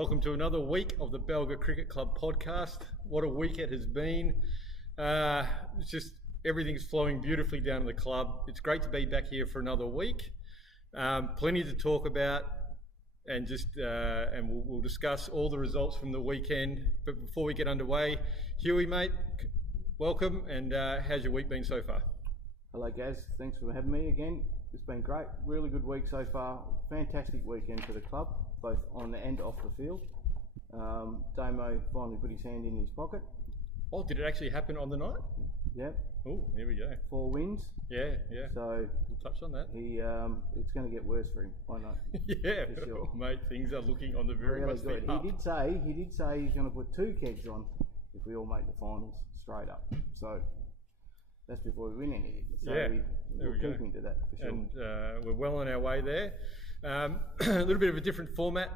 Welcome to another week of the Balga Cricket Club podcast. What a week it has been. It's just everything's flowing beautifully down to the club. It's great to be back here for another week. Plenty to talk about, and we'll discuss all the results from the weekend. But before we get underway, Hewey, mate, welcome, and how's your week been so far? Hello Gaz, thanks for having me again. It's been great, really good week so far. Fantastic weekend for the club, both on and off the field. Damo finally put his hand in his pocket. Oh, did it actually happen on the night? Yep. Oh, here we go. 4 wins. Yeah. So we'll touch on that. It's going to get worse for him, I know. Yeah, for sure. Mate, things are looking on the very really much good. up. He did say he's going to put 2 kegs on if we all make the finals straight up. So that's before we win anything. So yeah, we'll keep him to that for sure. And we're well on our way there. A little bit of a different format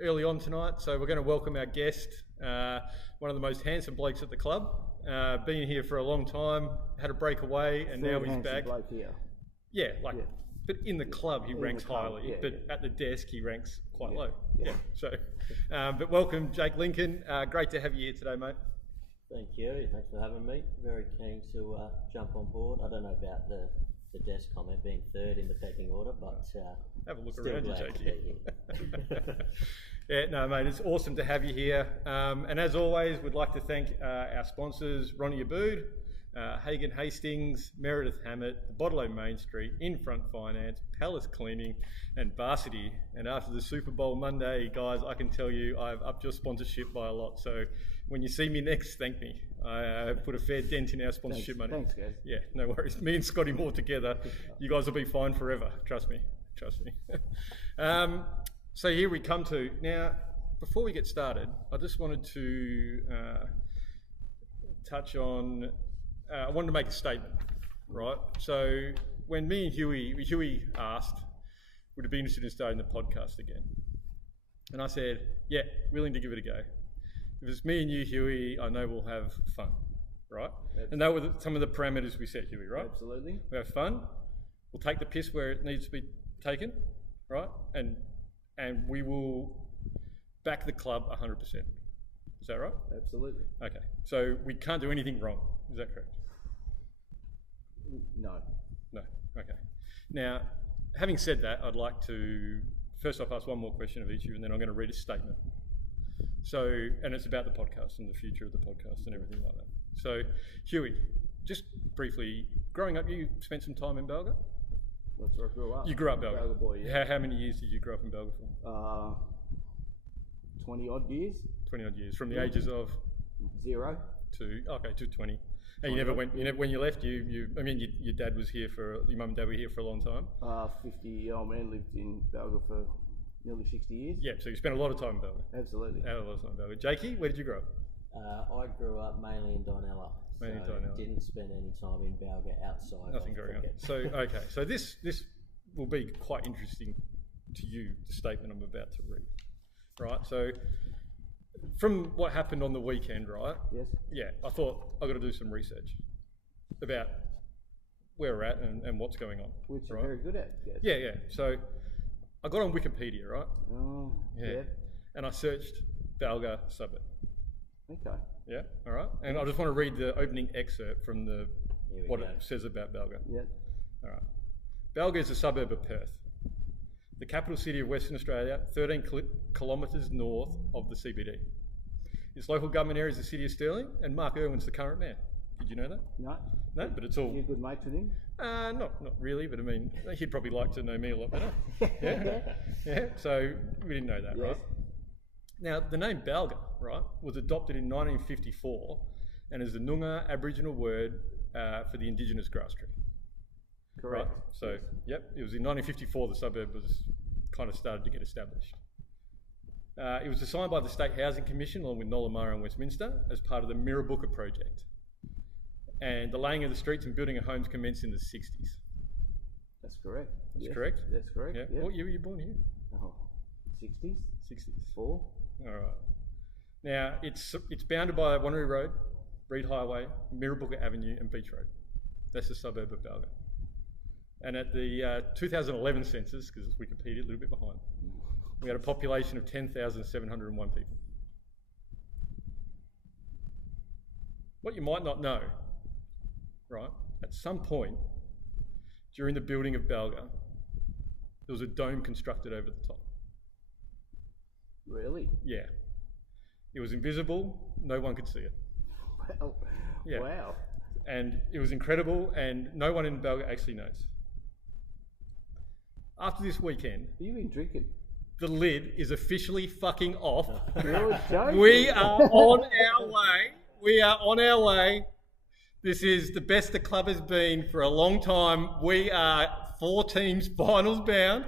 early on tonight. So we're going to welcome our guest, one of the most handsome blokes at the club. Been here for a long time, had a break away, and now he's back. Bloke here. Yeah. But in the club he ranks highly, but at the desk he ranks quite low. Yeah. So, but welcome, Jake Lincoln. Great to have you here today, mate. Thank you. Thanks for having me. Very keen to jump on board. I don't know about the desk comment being third in the pecking order, but have a look around you, Jake. Yeah, no, mate, it's awesome to have you here. And as always, we'd like to thank our sponsors, Ronnie Abood, Hagen Hastings, Meredith Hammett, the Bottle Main Street, In-Front Finance, Palace Cleaning, and Varsity. And after the Super Bowl Monday, guys, I can tell you I've upped your sponsorship by a lot. So when you see me next, thank me. I put a fair dent in our sponsorship money. Thanks, guys. Yeah, no worries. Me and Scotty Moore together, you guys will be fine forever. Trust me. So here we come to. Now, before we get started, I just wanted to touch on, I wanted to make a statement, right? So when me and Huey asked, would it be interested in starting the podcast again? And I said, yeah, willing to give it a go. If it's me and you, Huey, I know we'll have fun, right? Absolutely. And that were some of the parameters we set, Huey, right? Absolutely. We have fun. We'll take the piss where it needs to be taken, right? And we will back the club 100%. Is that right? Absolutely. Okay. So we can't do anything wrong. Is that correct? No. Okay. Now, having said that, I'd like to first off ask one more question of each of you, and then I'm going to read a statement. So, and it's about the podcast and the future of the podcast and everything like that. So, Huey, just briefly, growing up, you spent some time in Balga? That's where I grew up. You grew up Balga? Balga boy, yeah. How many years did you grow up in Balga for? 20 odd years. 20 odd years, from the ages of? 0 to 20. And you never went, when you left, your dad was here your mum and dad were here for a long time? 50-year-old man, lived in Balga for nearly 60 years. Yeah, so you spent a lot of time in Balga. Absolutely. A lot of time in Balga. Jakey, where did you grow up? I grew up mainly in Dinella. Didn't spend any time in Balga outside. Nothing going on. So, okay, so this will be quite interesting to you, the statement I'm about to read. Right, so from what happened on the weekend, right? Yes. Yeah, I thought I've got to do some research about where we're at and what's going on. Which right? you're very good at, yes. Yeah. So I got on Wikipedia, right? Oh, yeah. And I searched Balga suburb. Okay. Yeah, all right. And I just want to read the opening excerpt from what it says about Balga. Yeah. All right. Balga is a suburb of Perth, the capital city of Western Australia, 13 kilometres north of the CBD. Its local government area is the City of Stirling, and Mark Irwin's the current mayor. Did you know that? No, but it's all... You're good mates with him? Not really, but I mean, he'd probably like to know me a lot better. Yeah, so we didn't know that, yes. Right? Now, the name Balga, right, was adopted in 1954 and is the Noongar Aboriginal word for the indigenous grass tree. Correct. Right? So, yep, it was in 1954 the suburb was kind of started to get established. It was assigned by the State Housing Commission along with Nollamara and Westminster as part of the Mirrabooka project. And the laying of the streets and building of homes commenced in the 60s. That's correct. That's correct? That's correct, yeah. What year were you born here? 60s. 60s. 4. All right. Now, it's bounded by Wanneroo Road, Reed Highway, Mirrabooka Avenue and Beach Road. That's the suburb of And at the 2011 census, because it's Wikipedia, a little bit behind, We had a population of 10,701 people. What you might not know, right, at some point during the building of Balga, there was a dome constructed over the top. Really? Yeah. It was invisible, no one could see it. Well, Yeah. wow. And it was incredible, and no one in Balga actually knows. After this weekend, Are you been drinking? the lid is officially fucking off. You're joking. We are on our way. We are on our way. This is the best the club has been for a long time. We are 4 teams finals bound.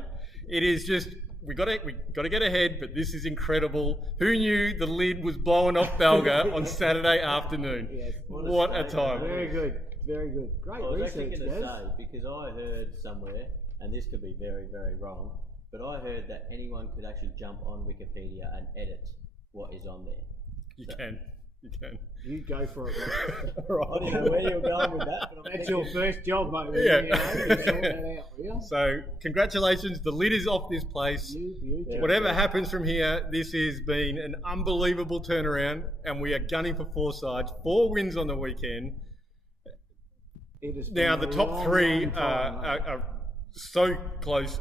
It is just, we got to get ahead, but this is incredible. Who knew the lid was blowing off Balga on Saturday afternoon? Yes. What a time. Very good. Very good. Great I was actually research, going to Gaz. say, because I heard somewhere, and this could be very, very wrong, but I heard that anyone could actually jump on Wikipedia and edit what is on there. You can. You go for it, mate. I don't know where you're going with that, but I'm That's thinking- your first job, mate. Yeah. You sort that out, will you? So, congratulations. The lid is off this place. You Whatever happens from here, this has been an unbelievable turnaround, and we are gunning for 4 sides. 4 wins on the weekend. It has Now, been the a top long, 3 long time, mate. are so close.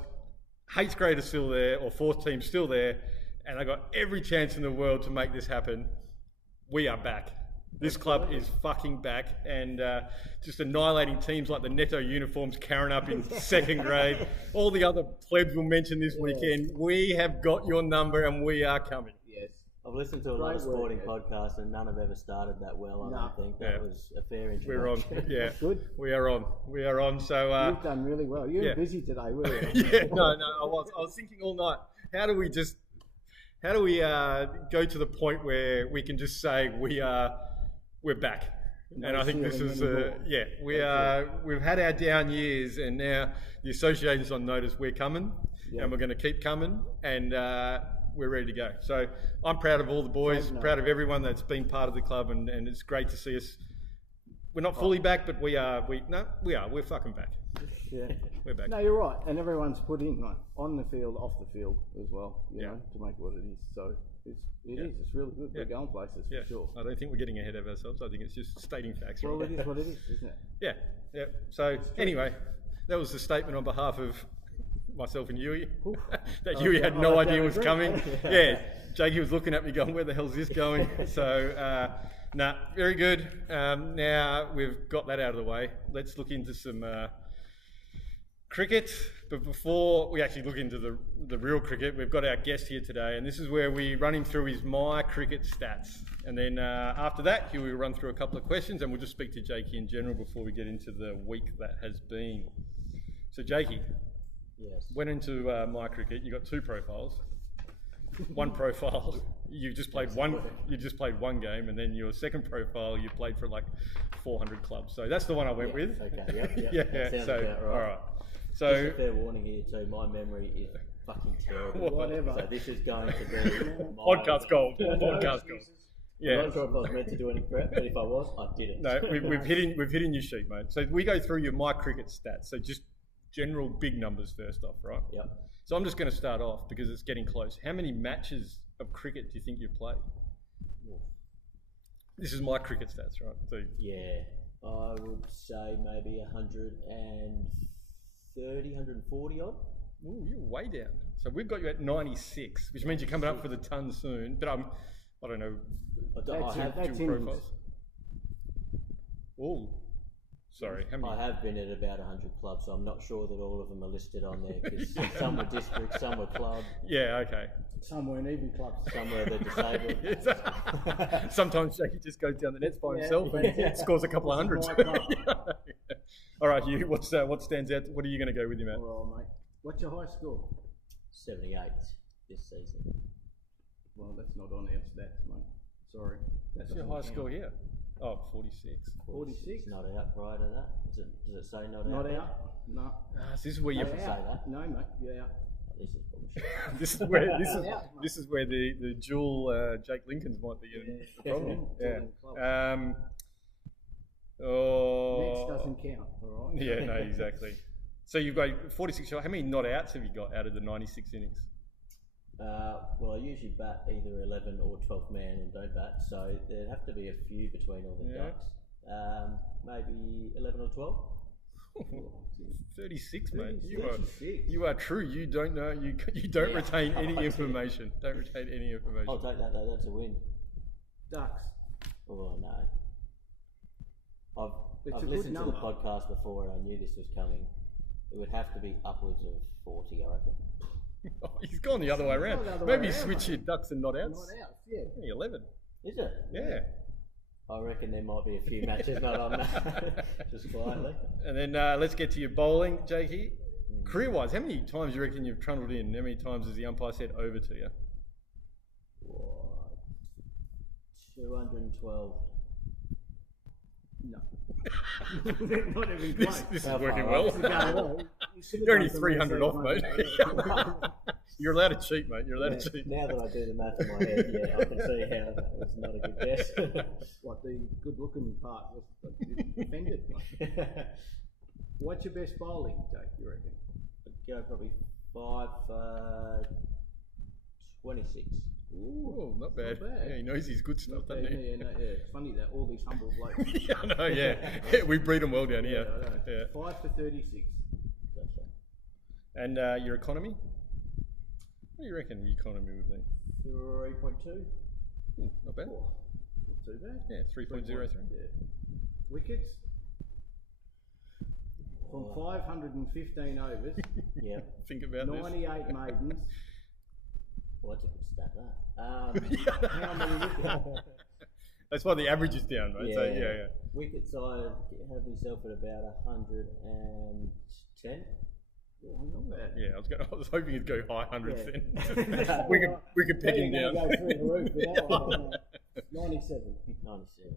Hates grade is still there, or 4th team still there, and they got every chance in the world to make this happen. We are back. This club is fucking back, and just annihilating teams like the Netto Uniforms, Karen up in 2nd grade, all the other plebs we'll mention this weekend. We have got your number, and we are coming. Yes. I've listened to a lot of sporting podcasts, and none have ever started that well. I don't think that was a fair introduction. We're on. Yeah, Good. we are on. We are on. So You've done really well. You were yeah. busy today, weren't you? yeah, no, I was thinking all night. How do we go to the point where we can just say we're back? And I think this is we've had our down years, and now the association's on notice. We're coming, and we're going to keep coming, and we're ready to go. So I'm proud of all the boys, proud of everyone that's been part of the club, and it's great to see us. We're not fully back, but we are. We're fucking back. Yeah. We're back. No, you're right. And everyone's put in, like, on the field, off the field as well, you know, to make what it is. So it is. It's really good. We're going places for sure. I don't think we're getting ahead of ourselves. I think it's just stating facts. Well, right? it is what it is, isn't it? Yeah. So anyway, that was the statement on behalf of myself and Hewey. That Hewey had no idea was coming. Yeah, Jakey was looking at me going, where the hell's this going? So, very good. Now we've got that out of the way. Let's look into some cricket. But before we actually look into the real cricket, we've got our guest here today, and this is where we run him through his My Cricket stats. And then after that, Hewey will run through a couple of questions, and we'll just speak to Jakey in general before we get into the week that has been. So Jakey, Yes. went into My Cricket. You got 2 profiles. One profile, you just played one game, and then your second profile, you played for like 400 clubs. So that's the one I went with. Okay. Yeah. That sounds So about right. all right. Just So a fair warning here too. My memory is fucking terrible. Whatever. So this is going to be podcast gold. Podcast gold. I'm Yeah. not sure if I was meant to do any prep, but if I was, I didn't. No, we've hit in your sheet, mate. So we go through your My Cricket stats. So just general big numbers first off, right? Yep. So I'm just going to start off because it's getting close. How many matches of cricket do you think you've played? This is My Cricket stats, right? So Yeah, I would say maybe 130, 140 odd. ooh, you're way down. So we've got you at 96, which means you're coming up for the ton soon. But I don't know. I have That's dual Indians. profiles. Oh, sorry. How many? I have been at about 100 clubs, so I'm not sure that all of them are listed on there because some were districts, some were club, Yeah, okay. Some weren't even clubs. some were the disabled. Sometimes Jakey just goes down the nets by himself and scores a couple of hundreds. My club. All right, Hugh, what stands out? What are you going to go with you, man? All right, mate. What's your high score? 78 this season. Well, that's not on our stats, mate. Sorry. That's your high score here. Oh, 46. 46? It's not out prior to that. Does it say not out? Not there? out. No. This is where you. Say that. No, mate. You're out. This is bullshit. this is where the dual Jake Lincolns might be in the problem. Yeah. Next doesn't count, all right? Yeah, no, exactly. So you've got 46 shots. How many not outs have you got out of the 96 innings? Well, I usually bat either 11 or 12th man and don't bat, so there'd have to be a few between all the Yeah. ducks. Maybe 11 or 12. 36, mate. 36. You are true. You don't know. You don't Yeah. retain I any do. information. Don't retain any information. I'll take that though. That's a win. Ducks. Oh no. It's I've a good listened to the number. podcast before and I knew this was coming. It would have to be upwards of 40, I reckon. Oh, he's gone the other way around. gone the other way Maybe around, switch mate. your ducks and not outs. Not out, yeah. Only 11. Is it? Yeah. I reckon there might be a few matches not on that. Just quietly. And then let's get to your bowling, Jakey. Career-wise, how many times do you reckon you've trundled in? How many times has the umpire said over to you? What? 212. No. Not every This play. is How working far well. off? You're only 300 off, mate. You're allowed to cheat, mate. You're allowed to cheat. Now that I do the math in my head, yeah, I can see how that was not a good guess. What, the good-looking part was defended? What's your best bowling, Jake, you reckon? I'd go probably 26. Ooh, not bad. Not bad. Yeah, he knows his good stuff, doesn't he? Yeah, it's funny that all these humble blokes. Yeah, I know, yeah. We breed them well down here. I know. Yeah. 5 for 36. Gotcha. And your economy? What do you reckon the economy would be? 3.2. Not bad. Oh, not too bad. Yeah, 3.03. Yeah. Wickets? From 515 overs, Yeah. Think about 98 maidens. Well, that's a good stat, that. this. How many wickets? That's why the average is down, right? So, yeah. Wickets, I have myself at about 110. Oh, not bad. Yeah, I was hoping it'd go high hundreds Yeah. then. we could peg him They're down. gonna go through the roof with that one. 97. 97.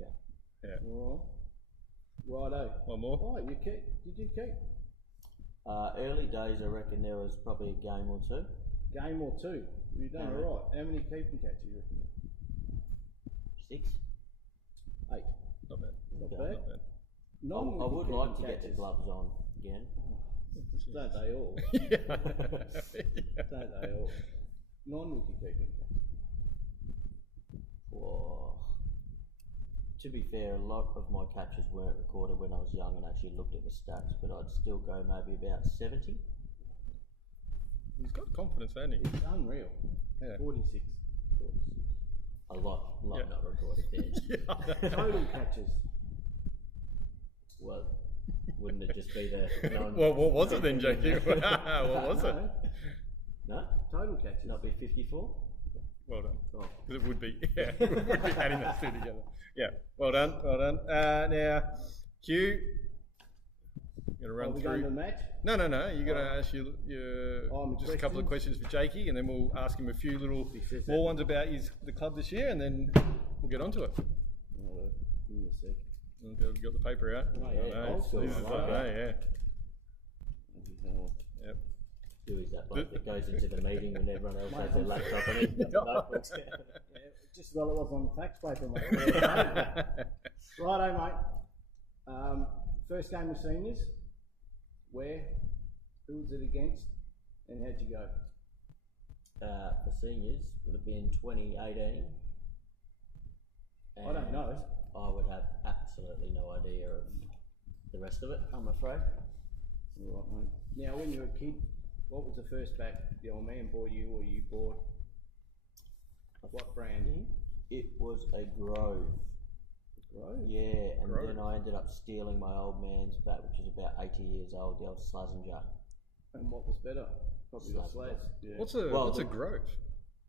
Okay. Yeah. Righto. One more. Oh, you keep? Did you keep? Early days, I reckon there was probably a game or two. Game or two? You've done Yeah. all right. How many keeping catches you reckon? 6. 8. Not bad. Not Okay. bad. Not bad. I would like to get the gloves on again. Don't they all? Yeah. Don't they all? Non-wicket keeping catches. Whoa. To be fair, a lot of my captures weren't recorded when I was young and actually looked at the stats, but I'd still go maybe about 70. He's got confidence, hasn't he? It's unreal. Yeah. 46. A lot Yeah. not recorded there. Yeah. Total catches. Well, wouldn't it just be the non... Well, what was it then, Jakey? What was it? No? Total catches. Not be 54? Well done. Oh. Because it would be, yeah, it would be adding those two together. Yeah, well done, well done. Now, Q, I'm going to Are run we going to through. the match? No, you're going to ask just a couple of questions for Jakey, and then we'll ask him a few little He says more that. ones about the club this year, and then we'll get onto it. Give me a sec. We've got the paper out. Oh, yeah, I know. old school, This is right? what I know, yeah. Yep. Who is that bloke that goes into the meeting when everyone else has their laptop and he's got Yeah. notebooks? Just as well it was on the fax paper, mate. Righto, mate. First game of seniors. Where? Who was it against? And how'd you go? For seniors, would have been 2018. I don't know. I would have absolutely no idea of the rest of it, I'm afraid. All right, mate. Now, when you were a kid, what was the first bat the old man bought you or you bought? What brand? It was a Grove. Grove? Yeah, and Grove. then I ended up stealing my old man's bat, which was about 80 years old, the old Slazenger. And what was better? Probably the Slazenger. Slaz. Yeah. What's a Grove?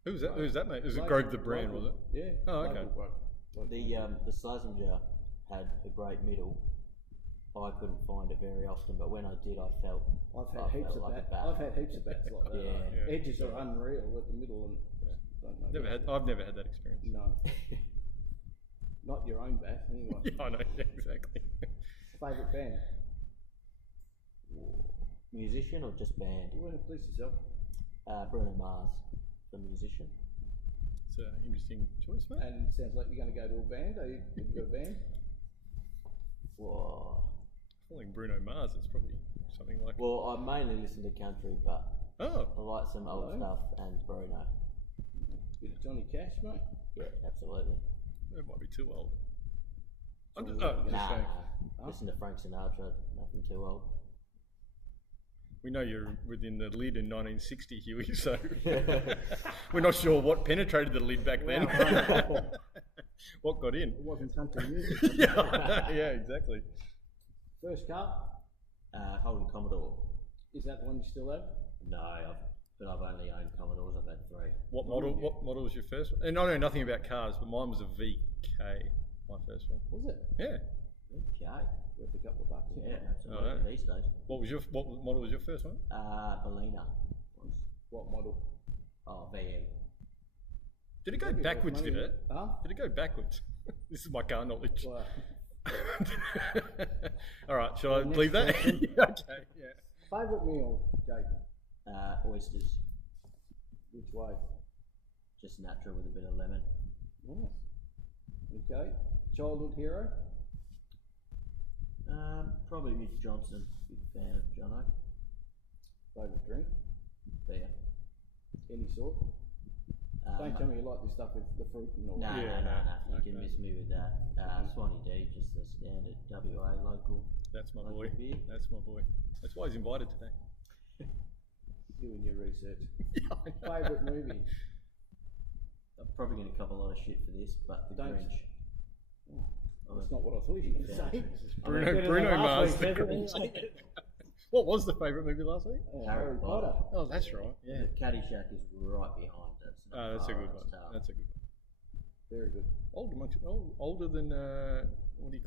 Who's that, mate? Is it Local- Grove the brand, was it? Yeah. Oh, okay. local Grove. The Slazenger had a great middle. I couldn't find it very often, but when I did, I felt I've had heaps of like a bats. bat. I've had heaps of bats like that. Yeah. Edges are unreal at the middle and don't know. I've never had that experience. No. Not your own bat, anyway. Yeah, I know, yeah, exactly. Favourite band? Musician or just band? You want to please yourself? Bruno Mars, the musician. It's an interesting choice, mate. And it sounds like you're going to go to a band. Have you got a band? Whoa. Calling Bruno Mars, it's probably something like. Well, I mainly listen to country, but Oh, I like some old Hello. stuff and Bruno. Bit of Johnny Cash, mate. Yeah, absolutely. that might be too old. I'm just, Nah, just Nah, saying. listen to Frank Sinatra, nothing too old. We know you're within the lid in 1960, Huey, so we're not sure what penetrated the lid back then. What got in? It wasn't country music. Yeah, exactly. First car, Holden Commodore. is that the one you still have? No, but I've only owned Commodores. I've had 3. What model? What model was your first one? And I know nothing about cars, but mine was a VK. My first one. Was it? Yeah. Okay. Worth a couple of bucks. Yeah, absolutely. Alright. These days. What model was your first one? Bellina was. What model? Oh, VE. Did it go Maybe backwards? money. Did it? Huh? Did it go backwards? This is my car knowledge. Well, All right, shall I Next leave that? question. Yeah, okay. Yeah. favourite meal, Jake? Oysters. Which way? Just natural with a bit of lemon. Nice. Okay. Childhood hero? Probably Mitch Johnson. Big fan of Jono. Favourite drink? Beer. Any sort? Don't tell me you like this stuff with the fruit and all No, that. Yeah, no. You okay. can miss me with that. Swanee D, just the standard WA local. That's my local boy. beer. That's my boy. That's why he's invited today. Doing your research. Yeah, I know. Favourite movie? I'm probably going to cop a lot of shit for this, but The Don't- Grinch. Oh, that's not what I thought you were going to say. Bruno Mars. The Grinch. Grinch. What was the favourite movie last week? Harry Potter. Oh, that's right. Yeah. The Caddyshack is right behind it. It's not That's a far good on one. its tail. That's a good one. Very good. Older than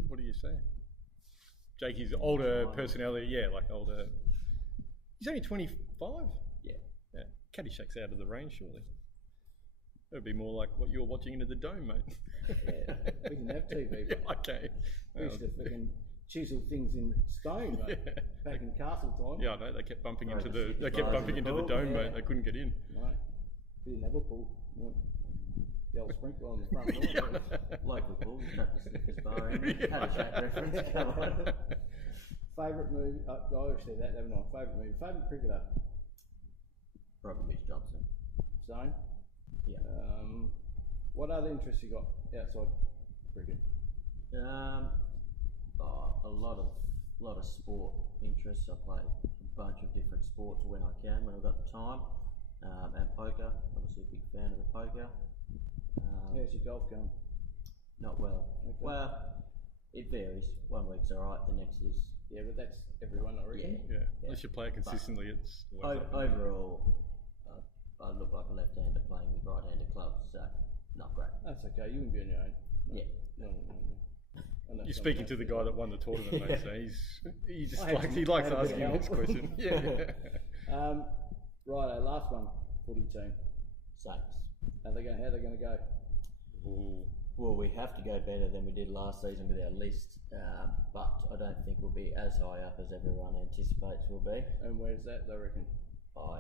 what do you say? Jakey's older personality. Yeah, like older. He's only 25. Yeah. Yeah. Caddyshack's out of the range, surely. That'd be more like what you're watching into the dome, mate. Yeah, we didn't have TV. Yeah, okay. We used to fucking chisel things in stone, mate. Yeah. Back in Castle time. Yeah, I know. They kept bumping Oh, into the the. They sticky kept bars bumping in the into the pool, dome, yeah. mate. They couldn't get in. Right. We didn't have a pool. No. The old sprinkler on the front door. Local pool, you chuck the Snickers bar in. Caddyshack reference, come on. Favourite movie? I already said that, haven't I? Favourite movie. Favourite cricketer? Probably Mitch Johnson. Zone. Yeah. What other interests you got outside cricket? A lot of sport interests. I play a bunch of different sports when I can, when I've got the time. And poker, obviously a big fan of the poker. How's your golf going? Not well. Okay. Well, it varies. One week's alright, the next is. Yeah, but that's everyone, I reckon. Yeah. Unless you play it consistently, it's always up. Overall, I look like a left-hander playing with right-handed clubs, so not great. That's okay. You wouldn't be on your own. No. Yeah. No. I know You're some speaking guys to the do. guy that won the tournament, mate. So I had he to- likes I had a bit asking of the next help. question. Yeah. Righto, last one. Footy team. Saints. How they going to go? Ooh. Well, we have to go better than we did last season with our list, but I don't think we'll be as high up as everyone anticipates we'll be. And where's that, they reckon?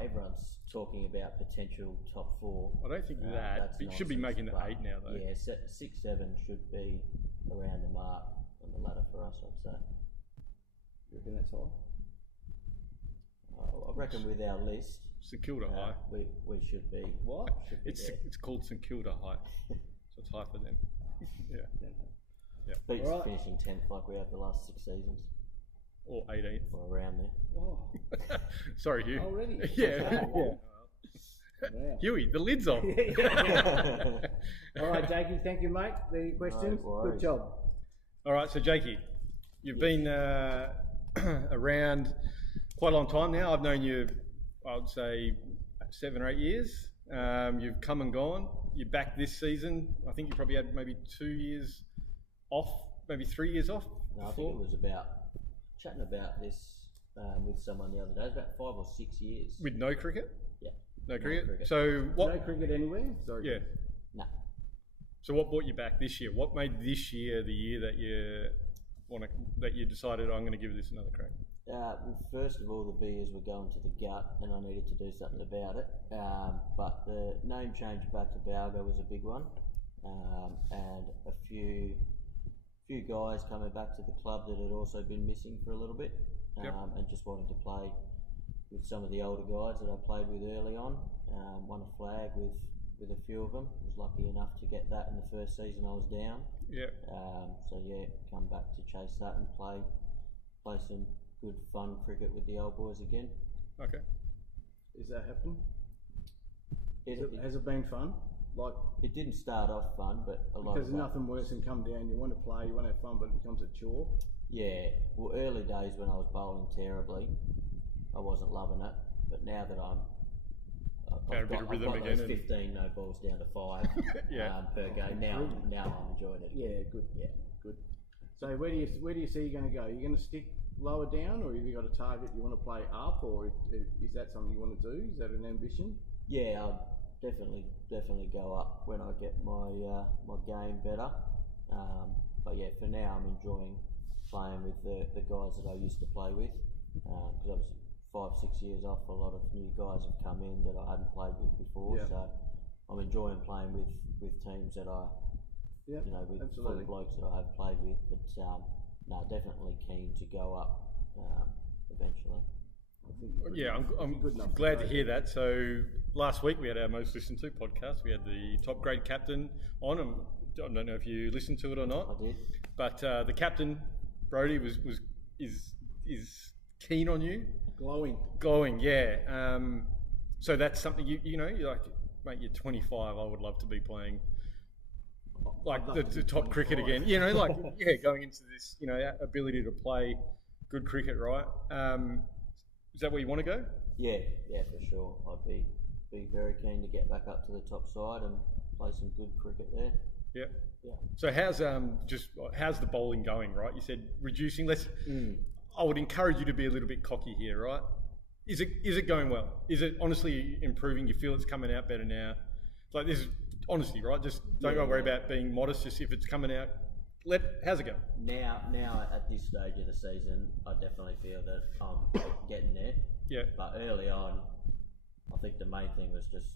Everyone's talking about potential top 4. I don't think that. That's But you should be nonsense, making the but 8 now, though. Yeah, 6, 7 should be around the mark on the ladder for us, I'd say. You reckon that's high? I reckon with our list, St Kilda High. we should be. What? Should be there. It's called St Kilda High, so it's high for them. Yeah. Beats Alright. finishing 10th like we have the last 6 seasons, Or 18th. or around there. Oh, Sorry, Hugh. already? Yeah. Wow. Huey, the lid's on. All right, Jakey, thank you, mate. The questions, No good worries. job. All right, so Jakey, you've been around quite a long time now. I've known you, I would say, 7 or 8 years. You've come and gone. You're back this season. I think you probably had maybe 2 years off, maybe 3 years off. No, I think it was about chatting about this with someone the other day. It was about 5 or 6 years. With no cricket? Yeah. No cricket? cricket. So what? No cricket anywhere? Sorry. Yeah. No. So what brought you back this year? What made this year the year that you decided I'm going to give this another crack? Well, first of all, the beers were going to the gut, and I needed to do something about it. But the name change back to Balga was a big one, and a few guys coming back to the club that had also been missing for a little bit, Yep. and just wanting to play with some of the older guys that I played with early on. Won a flag with a few of them. Was lucky enough to get that in the first season I was down. Yeah. So yeah, come back to chase that and play some good fun cricket with the old boys again. Okay. Is that happening? Has it been fun? Like, it didn't start off fun, but a lot. Because there's nothing worse than come down. You want to play, you want to have fun, but it becomes a chore. Yeah. Well, early days when I was bowling terribly, I wasn't loving it. But now that I've got those 15 no balls down to 5 per game. Now I'm enjoying it. Yeah, good. Yeah, good. So where do you see you're going to go? Are you going to stick lower down, or have you got a target you want to play up, or is that something you want to do? Is that an ambition? Yeah, I'll definitely go up when I get my game better. But yeah, for now I'm enjoying playing with the guys that I used to play with, because I was 5-6 years off. A lot of new guys have come in that I hadn't played with before, so I'm enjoying playing with teams that with full blokes that I have played with. But no, definitely keen to go up eventually. Yeah, I'm glad to hear that. So last week we had our most listened to podcast. We had the top grade captain on, and I don't know if you listened to it or not. I did. But the captain, Brody, is keen on you. Glowing, yeah. So that's something you're like, mate, you're 25. I would love to be playing like the top cricket again. Going into this, ability to play good cricket, right? Is that where you want to go? Yeah, for sure. I'd be very keen to get back up to the top side and play some good cricket there. Yeah. So how's the bowling going? Right, you said reducing. I would encourage you to be a little bit cocky here, right? Is it going well? Is it honestly improving? You feel it's coming out better now? Like, this is honestly, right? Just don't worry about being modest. Just if it's coming out, how's it going? Now at this stage of the season, I definitely feel that I'm getting there. Yeah. But early on, I think the main thing was just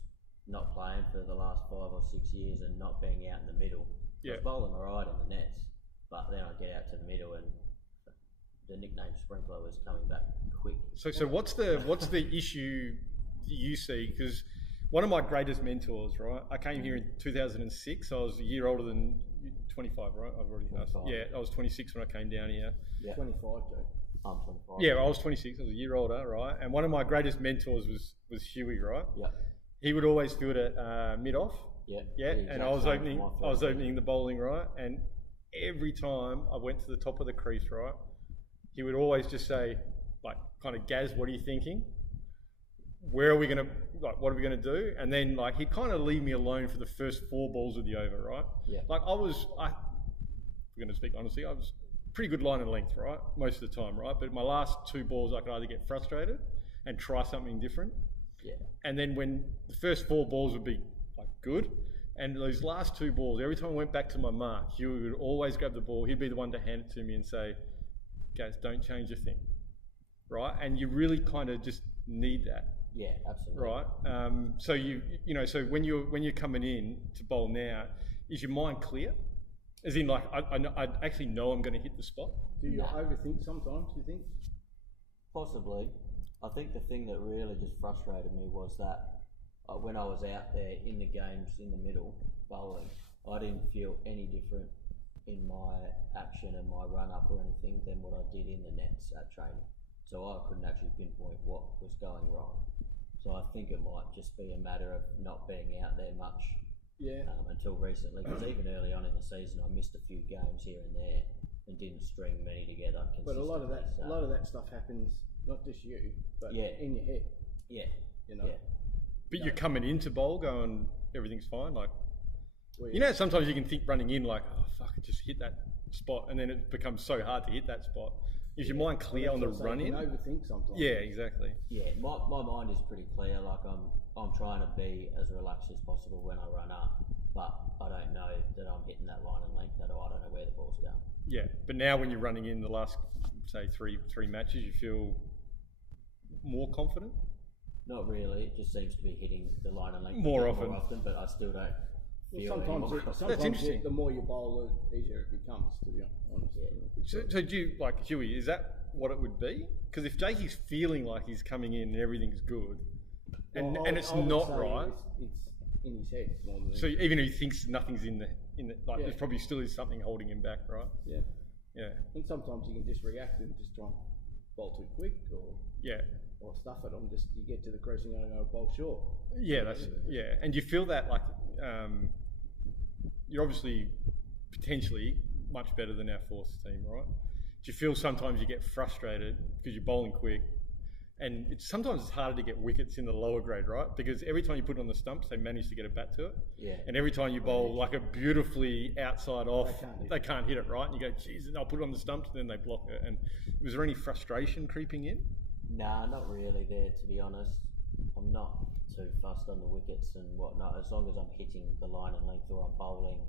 not playing for the last 5 or 6 years and not being out in the middle. I was bowling alright in the nets, but then I get out to the middle and the nickname Sprinkler was coming back quick. So what's the issue you see? Because one of my greatest mentors, right? I came here in 2006. So I was a year older than 25, right? I've already asked. Yeah, I was 26 when I came down here. Yeah. 25, Joe. I'm 25. Yeah, I was 26. I was a year older, right? And one of my greatest mentors was Hewey, right? Yeah. He would always field at mid off. Yeah. And I was opening the bowling, right? And every time I went to the top of the crease, right, he would always just say, like, kind of, Gaz, what are you thinking? Where are we going to, like, what are we going to do? And then, like, he'd kind of leave me alone for the first 4 balls of the over, right? Yeah. Like, we're going to speak honestly, I was pretty good line and length, right? Most of the time, right? But my last 2 balls, I could either get frustrated and try something different. Yeah. And then when the first 4 balls would be, like, good, and those last 2 balls, every time I went back to my mark, Hewey would always grab the ball. He'd be the one to hand it to me and say, Gaz, don't change a thing, right? And you really kind of just need that. Yeah, absolutely. Right. So so when you're coming in to bowl now, is your mind clear? As in, like, I actually know I'm going to hit the spot. Do you overthink sometimes? Do you think? Possibly. I think the thing that really just frustrated me was that when I was out there in the games in the middle bowling, I didn't feel any different in my action and my run up or anything than what I did in the nets at training. So I couldn't actually pinpoint what was going wrong. So I think it might just be a matter of not being out there much until recently, because even early on in the season I missed a few games here and there and didn't string many together consistently. But a lot of that stuff happens, not just you, but in your head. Yeah. Yeah. But you're coming into bowl going, everything's fine, like, sometimes you can think running in, like, oh fuck, I just hit that spot, and then it becomes so hard to hit that spot. Is your mind clear on the run in? You can overthink sometimes. Yeah, exactly. Yeah, my mind is pretty clear. Like, I'm trying to be as relaxed as possible when I run up, but I don't know that I'm hitting that line and length at all. I don't know where the ball's going. Yeah, but now when you're running in the last, say, three matches, you feel more confident? Not really. It just seems to be hitting the line and length more often, but I still don't. Sometimes the more you bowl, the easier it becomes, to be honest. So do you, like, Hewey, is that what it would be? Because if Jakey's feeling like he's coming in and everything's good, and it's I would not say right. It's in his head more than So even if he thinks nothing's in the like, Yeah. there probably still is something holding him back, right? yeah. Yeah. And sometimes you can just react and just try and bowl too quick or stuff it on. Just you get to the crease and go bowl short. Yeah, and you feel that like you're obviously potentially much better than our fourth team, right? Do you feel sometimes you get frustrated because you're bowling quick, and sometimes it's harder to get wickets in the lower grade, right? Because every time you put it on the stumps, they manage to get a bat to it. Yeah. And every time you bowl like a beautifully outside off, they can't hit it, right? And you go, geez, and I'll put it on the stumps, and then they block it. And was there any frustration creeping in? Nah, not really there, to be honest. I'm not too fussed on the wickets and whatnot. As long as I'm hitting the line and length or I'm bowling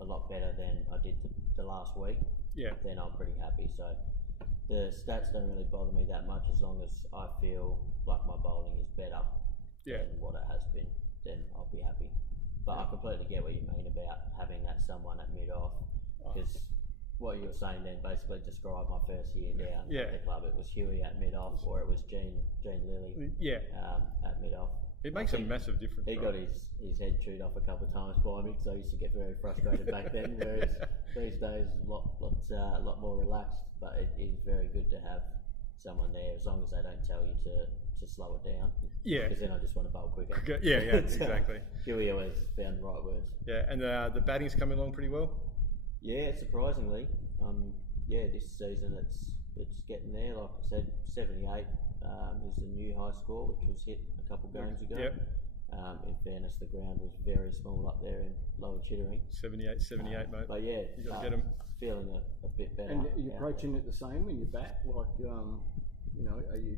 a lot better than I did the last week, then I'm pretty happy. So the stats don't really bother me that much as long as I feel like my bowling is better than what it has been, then I'll be happy. But I completely get what you mean about having that someone at mid-off, because what you were saying then basically described my first year down at the club. It was Hewey at mid-off, or it was Gene Lilly at mid-off. It makes a massive difference. He got his head chewed off a couple of times by me, because I used to get very frustrated back then, whereas these days a lot more relaxed. But it is very good to have someone there, as long as they don't tell you to slow it down. Yeah. Because then I just want to bowl quicker. Exactly. Huey always found the right words. Yeah, and the batting's coming along pretty well? Yeah, surprisingly. This season it's getting there. Like I said, 78 is the new high score, which was hit a couple games ago. Yep. In fairness, the ground was very small up there in Lower Chittering. 78, mate. But yeah, you got to get them. Feeling a bit better. And you're approaching it the same when you bat? Like, are you...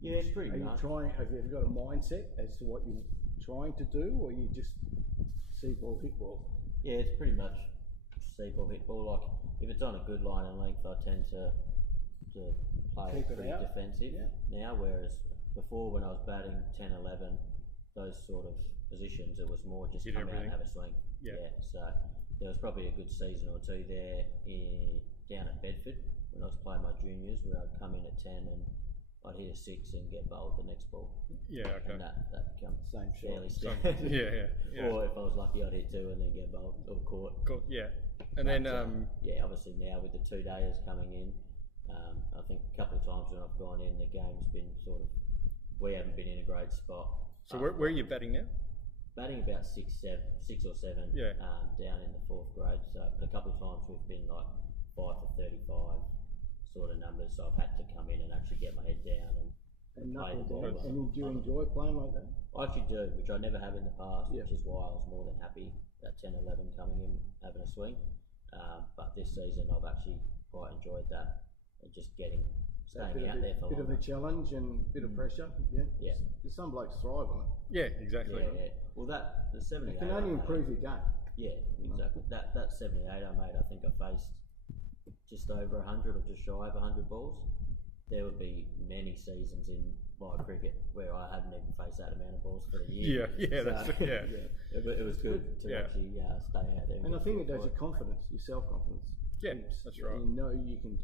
Yeah, it's pretty much. Have you ever got a mindset as to what you're trying to do, or you just see ball, hit ball? Yeah, it's pretty much see ball, hit ball. Like, if it's on a good line and length, I tend to play pretty defensive now, whereas before when I was batting 10, 11, those sort of positions, it was more just come out and have a swing. So there was probably a good season or two there down at Bedford when I was playing my juniors, where I'd come in at 10 and I'd hit a 6 and get bowled the next ball. Yeah, okay. And that becomes fairly standard. Or if I was lucky, I'd hit 2 and then get bowled or caught. And then obviously now with the 2-dayers coming in, I think a couple of times when I've gone in, the game's been sort of, we haven't been in a great spot. So where are you batting now? Batting about 6 or 7 down in the 4th grade. So, but a couple of times we've been like 5 for 35 sort of numbers. So I've had to come in and actually get my head down and play the ball. And do you enjoy playing like that? I actually do, which I never have in the past, which is why I was more than happy at 10, 11 coming in, having a swing. But this season I've actually quite enjoyed that, and just staying out there for a bit of a challenge and a bit of pressure. Yeah. Some blokes thrive on it. Yeah, exactly. Yeah. Well, the 78. It can only improve your game. Yeah, exactly. That 78 I made, I think I faced just over 100 or just shy of 100 balls. There would be many seasons in my cricket where I hadn't even faced that amount of balls for a year. It was good to actually stay out there. And I think it does your confidence, your self-confidence. Yeah, that's right. You know you can,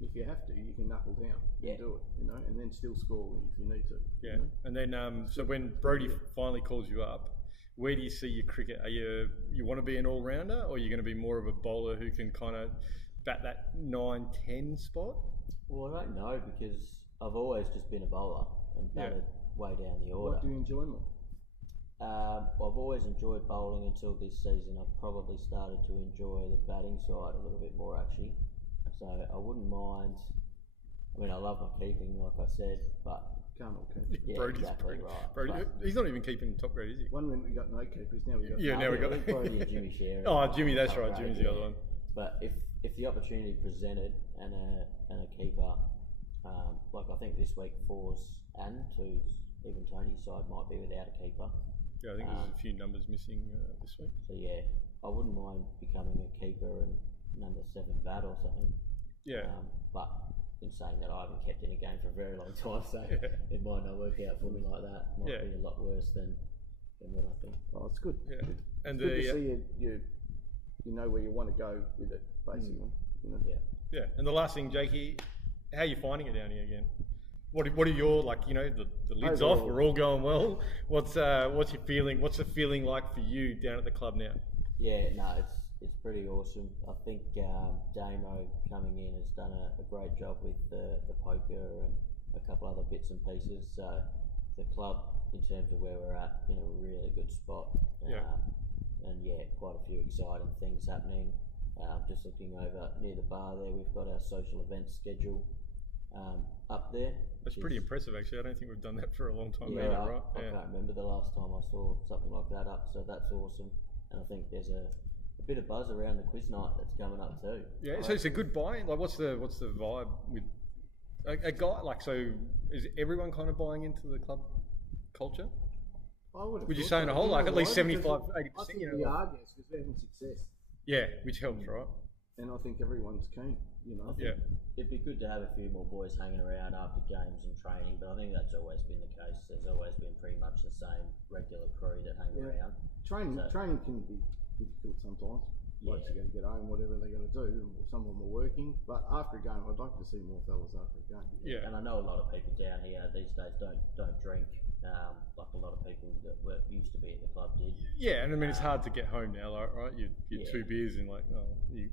if you have to, you can knuckle down and do it, and then still score if you need to. Yeah, and then so when Brodie finally calls you up, where do you see your cricket? Are you want to be an all-rounder, or are you going to be more of a bowler who can kind of bat that 9-10 spot? Well, I don't know, because I've always just been a bowler and batted way down the order. What do you enjoy more? I've always enjoyed bowling until this season. I've probably started to enjoy the batting side a little bit more, actually. So I wouldn't mind. I mean, I love my keeping, like I said, but can't all keep. Yeah, Brodie's exactly right. He's not even keeping top grade, is he? One minute we got no keepers, now we got. Yeah, now we got. Brodie and Jimmy share. Jimmy, that's right. Jimmy's the other one. But if the opportunity presented and a keeper, like I think this week 4s and 2s, even Tony's side might be without a keeper. Yeah, I think there's a few numbers missing this week. So yeah, I wouldn't mind becoming a keeper and number 7 bat or something. Yeah. But in saying that, I haven't kept any game for a very long time, so it might not work out for me like that. It might be a lot worse than what I think. Oh, it's good. Yeah. And it's good to see you know where you want to go with it, basically. Yeah. And the last thing, Jakey, How are you finding it down here again? What are your, like, you know, the lid's off, Overall. we're all going well. What's your feeling? What's the feeling like for you down at the club now? Yeah, no, it's pretty awesome. I think Damo coming in has done a great job with the poker and a couple other bits and pieces. So the club, in terms of where we're at, in a really good spot. Yeah. And yeah, quite a few exciting things happening. Just looking over near the bar there, we've got our social events schedule up there. That's pretty impressive, actually. I don't think we've done that for a long time Yeah, either, right? I can't remember the last time I saw something like that up, so that's awesome. And I think there's a bit of buzz around the quiz night that's coming up too. Yeah, so it's a good buy. Like, what's the vibe with a guy? Like, so is everyone kind of buying into the club culture? Would you say in a whole, like at least 75, 80%? I think we are, yes, because we're having success. Yeah, which helps, right? And I think everyone's keen, you know. Yeah. It'd be good to have a few more boys hanging around after games and training, but I think that's always been the case. There's always been pretty much the same regular crew that hang around. Training can be difficult sometimes. Blokes are going to get home, whatever they're going to do, or some of them are working. But after a game, I'd like to see more fellas after a game. Yeah. And I know a lot of people down here these days don't drink, like a lot of people that used to be at the club did. Yeah, and I mean it's hard to get home now, like, right? You're Yeah. 2 beers and like, oh, you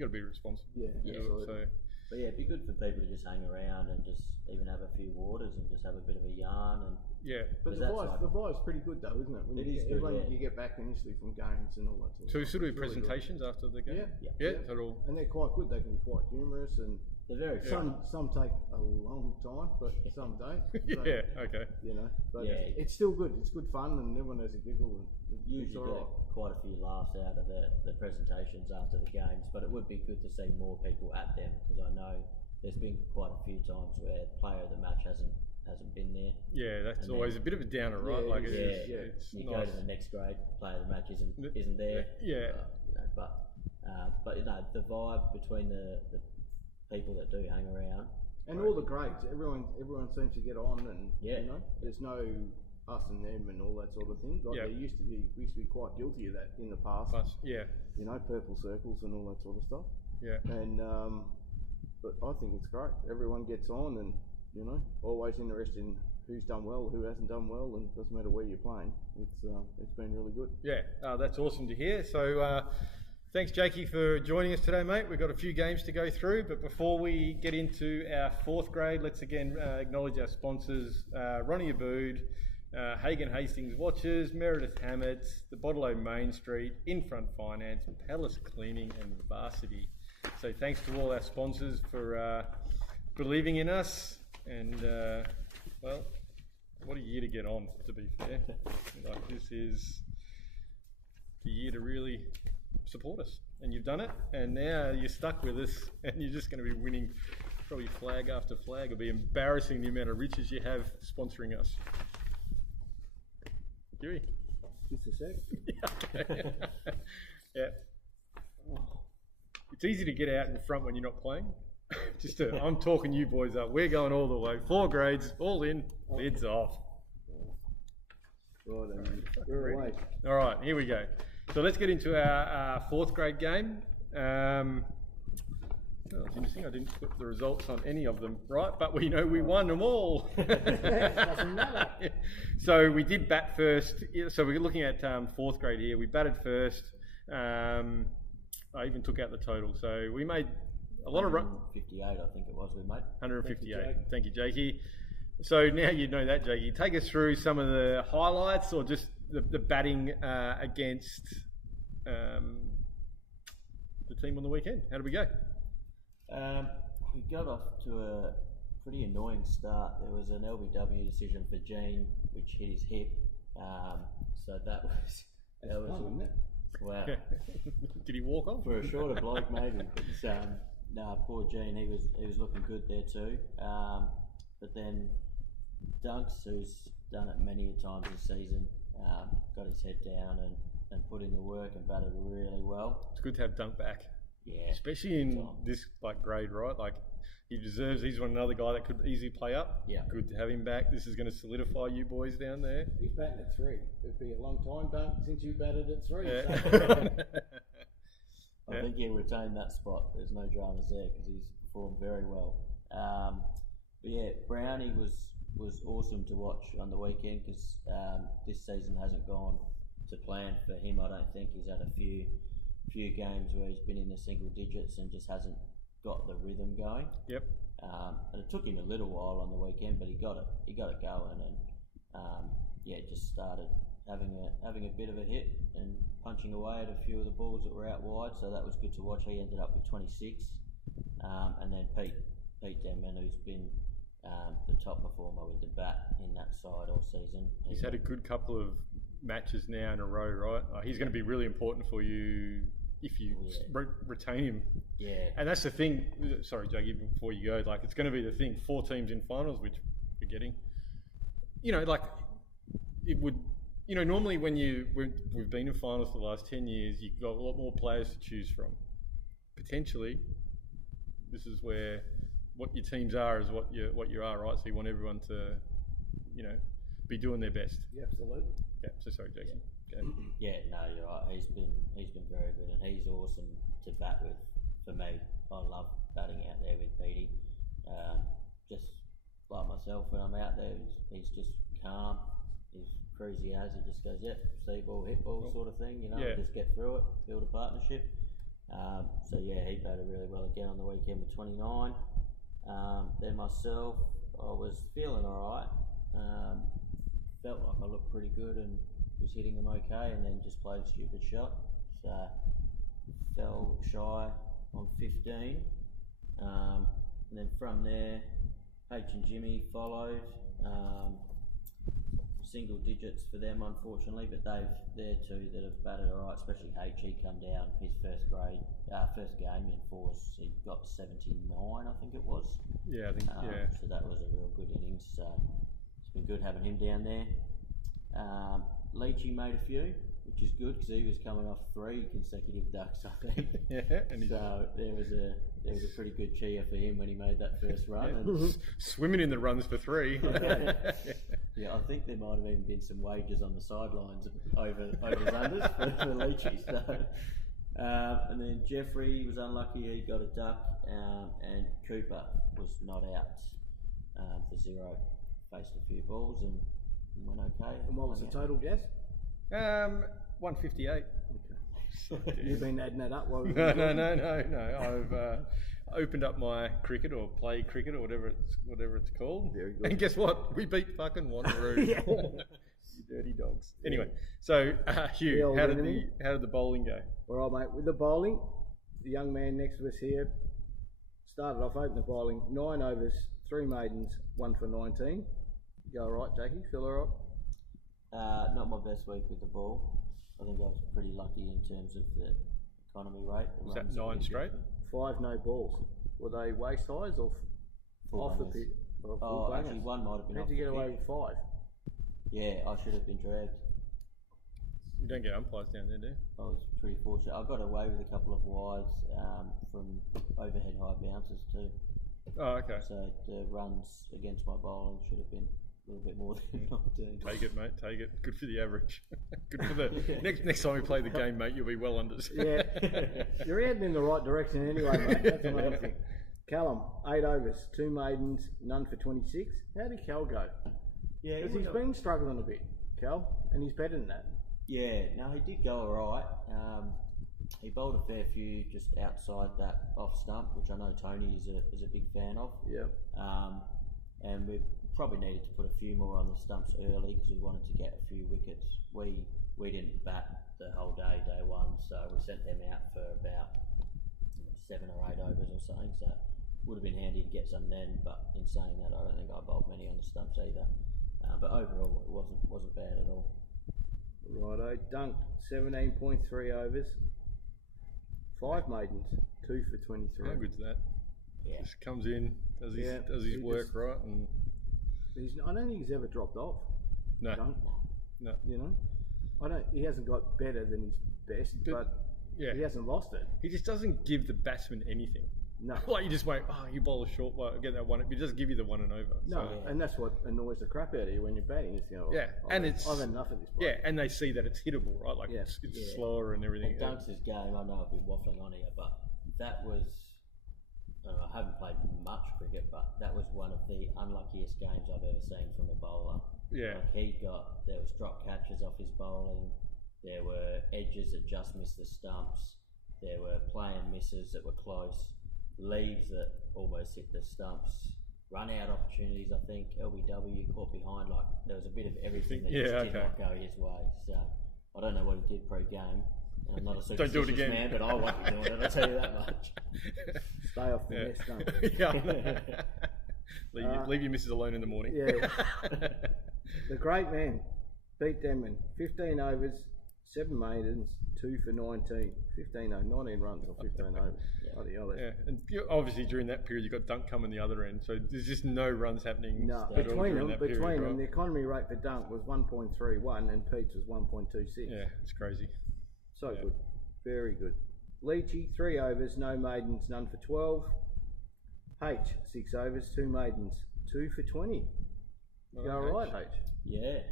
got to be responsible. Yeah, absolutely. So But yeah, it'd be good for people to just hang around and just even have a few waters and just have a bit of a yarn and. yeah. But Because that's the vibe's pretty good though, isn't it? When It you is get, good, everyone, yeah. you get back initially from games and all that sort of So we stuff. sort of do It's really good. presentations after the game. Yeah. Yeah. Yeah. They're all. And they're quite good. They can be quite humorous and They're very some take a long time, but some don't. So, Yeah. Okay. You know, but Yeah. it's still good. It's good fun, and everyone has a giggle. And it's usually all get right. quite a few laughs out of the presentations after the games, but it would be good to see more people at them because I know there's been quite a few times where the player of the match hasn't been there. Yeah, that's And always then- a bit of a downer, right? Yeah, Like it it is, is. yeah. It's You nice. go to the next grade, player of the match isn't there. Yeah. You know, but you know the vibe between the people that do hang around. And all the grades, everyone seems to get on, and Yeah. you know, there's no us and them and all that sort of thing. Like Yeah. we used to be quite guilty of that in the past. Plus, yeah. You know, purple circles and all that sort of stuff. Yeah. And but I think it's great. Everyone gets on, and you know, always interested in who's done well, who hasn't done well, and it doesn't matter where you're playing. It's been really good. Yeah, that's awesome to hear. So thanks, Jakey, for joining us today, mate. We've got a few games to go through, but before we get into our 4th grade, let's again acknowledge our sponsors, Ronnie Abood, Hagan Hastings Watches, Meredith Hammett, the Bottle Main Street, Infront Finance, Palace Cleaning and Varsity. So thanks to all our sponsors for believing in us, and well, what a year to get on, to be fair. Like, this is the year to really support us, and you've done it, and now you're stuck with us, and you're just going to be winning probably flag after flag. It'll be embarrassing the amount of riches you have sponsoring us. Hewey? Just a sec. Okay. Yeah. It's easy to get out in front when you're not playing. I'm talking you boys up. We're going all the way. 4 grades, all in, lids off. Right, we're away. All right, here we go. So let's get into our 4th grade game. Oh, it's interesting, I didn't put the results on any of them, right? But we know we won them all. Doesn't matter. So we did bat first. So we're looking at 4th grade here. We batted first. I even took out the total. So we made a lot of runs. 58, I think it was we made. 158. Thank you, Jakey. So now you know that, Jakey. Take us through some of the highlights, or just the batting against the team on the weekend. How did we go? We got off to a pretty annoying start. There was an LBW decision for Gene, which hit his hip. So that was Isn't it? wow. Did he walk off? For a shorter bloke, maybe. But poor Gene, he was looking good there too. But then Dunks, who's done it many times this season, got his head down and put in the work and batted really well. It's good to have Dunk back. Yeah, Especially in this grade, right? Like, he deserves. He's another guy that could easily play up. Yeah. Good to have him back. This is going to solidify you boys down there. He's batting at 3. It'd be a long time since you batted at 3. Yeah. I think he'll retain that spot. There's no dramas there because he's performed very well. But yeah, Brownie was awesome to watch on the weekend because this season hasn't gone to plan for him. I don't think he's had a few games where he's been in the single digits and just hasn't got the rhythm going. Yep. And it took him a little while on the weekend, but he got it going, and just started having a bit of a hit and punching away at a few of the balls that were out wide. So that was good to watch. He ended up with 26, and then Pete Denman, who's been the top performer with the bat in that side all season. He's had a good couple of matches now in a row, right? He's going to be really important for you if you retain him. Yeah. And that's the thing. Sorry, Juggy, before you go, like it's going to be the thing. 4 teams in finals, which we're getting. You know, like it would. You know, normally when we've been in finals for the last 10 years, you've got a lot more players to choose from. Potentially, this is where what your teams are is what you are, right? So you want everyone to, you know, be doing their best. Yeah, absolutely. Yeah. So sorry, Jason. Yeah. Yeah, no, you're right. He's been very good, and he's awesome to bat with. For me, I love batting out there with Petey. Just like myself, when I'm out there, he's just calm. He's cruisy as he just goes, see ball, hit ball, sort of thing. You know, just get through it, build a partnership. So yeah, he batted really well again on the weekend with 29. Then myself, I was feeling alright. Felt like I looked pretty good and was hitting them okay, and then just played a stupid shot. So fell shy on 15. And then from there, H and Jimmy followed. Single digits for them, unfortunately, but they're two that have batted alright, especially H. He come down his first game in force. He got 79, I think it was. Yeah, I think, So that was a real good innings. So it's been good having him down there. Leachy made a few, which is good because he was coming off 3 consecutive ducks, I think. And so there was a pretty good cheer for him when he made that first run. And swimming in the runs for 3. Yeah, I think there might have even been some wagers on the sidelines over his unders for Leachy. So, and then Jeffrey was unlucky; he got a duck, and Cooper was not out for 0. Faced a few balls and went okay. And what was the total, Gaz? 158. Okay. You've been adding that up? No. I've opened up my cricket or play cricket or whatever it's called. Very good. And guess what? We beat fucking Wanneroo. Yeah. You dirty dogs. Anyway, so Hugh, how did the bowling go? All right, mate. With the bowling, the young man next to us here started off opening the bowling, 9 overs, 3 maidens, 1 for 19. Go all right, Jackie? Feel all right? Not my best week with the ball. I think I was pretty lucky in terms of the economy rate. Was that 9 straight? 5 no balls. Were they waist highs or off the pit? Actually, one might have been. How'd you get away with 5? Yeah, I should have been dragged. You don't get umpires down there, do you? I was pretty fortunate. I got away with a couple of wides from overhead high bounces too. Oh, okay. So the runs against my bowling should have been a little bit more than 19. Take it, mate. Take it. Good for the average. Good for the next time we play the game, mate. You'll be well unders. Yeah, you're heading in the right direction anyway, mate. That's amazing. Callum, 8 overs, 2 maidens, none for 26. How did Cal go? Yeah, because he's been struggling a bit, Cal, and he's better than that. Yeah, no, he did go alright. He bowled a fair few just outside that off stump, which I know Tony is a big fan of. Yeah. And we probably needed to put a few more on the stumps early because we wanted to get a few wickets. We didn't bat the whole day 1, so we sent them out for about 7 or 8 overs or something. So would have been handy to get some then. But in saying that, I don't think I bowled many on the stumps either. But overall, it wasn't bad at all. Righto, dunked 17.3 overs, 5 maidens, 2 for 23. How good's that? Yeah. Just comes in, does his work right, and I don't think he's ever dropped off. No. No. You know, he hasn't got better than his best, but he hasn't lost it. He just doesn't give the batsman anything. No. Like you just wait, you bowl a short one, get that one, he doesn't give you the 1 and over. No, and that's what annoys the crap out of you when you're batting. It's, I've had enough of this bloke. Yeah, and they see that it's hittable, right? Like it's slower and everything. And Dunks' game, I know I've been waffling on here, but that was, I haven't played much cricket, but that was one of the unluckiest games I've ever seen from a bowler. Yeah. Like there was drop catches off his bowling, there were edges that just missed the stumps, there were play and misses that were close, leaves that almost hit the stumps, run out opportunities, I think, LBW caught behind, like there was a bit of everything that just did not go his way. So I don't know what he did pre-game. I'm not a superstitious man, but I won't be doing it, I'll tell you that much. Stay off the nest, don't you? Leave your missus alone in the morning. Yeah. The great man, Pete Denman, 15 overs, 7 maidens, 2 for 19. 19 runs or 15 overs. Bloody hell, Yeah, and obviously during that period you've got Dunk coming the other end, so there's just no runs happening. No, between them, the economy rate for Dunk was 1.31 and Pete's was 1.26. Yeah, it's crazy. So good, very good. Leachy, 3 overs, no maidens, none for 12. H, 6 overs, 2 maidens, 2 for 20. Go alright, H? Yeah.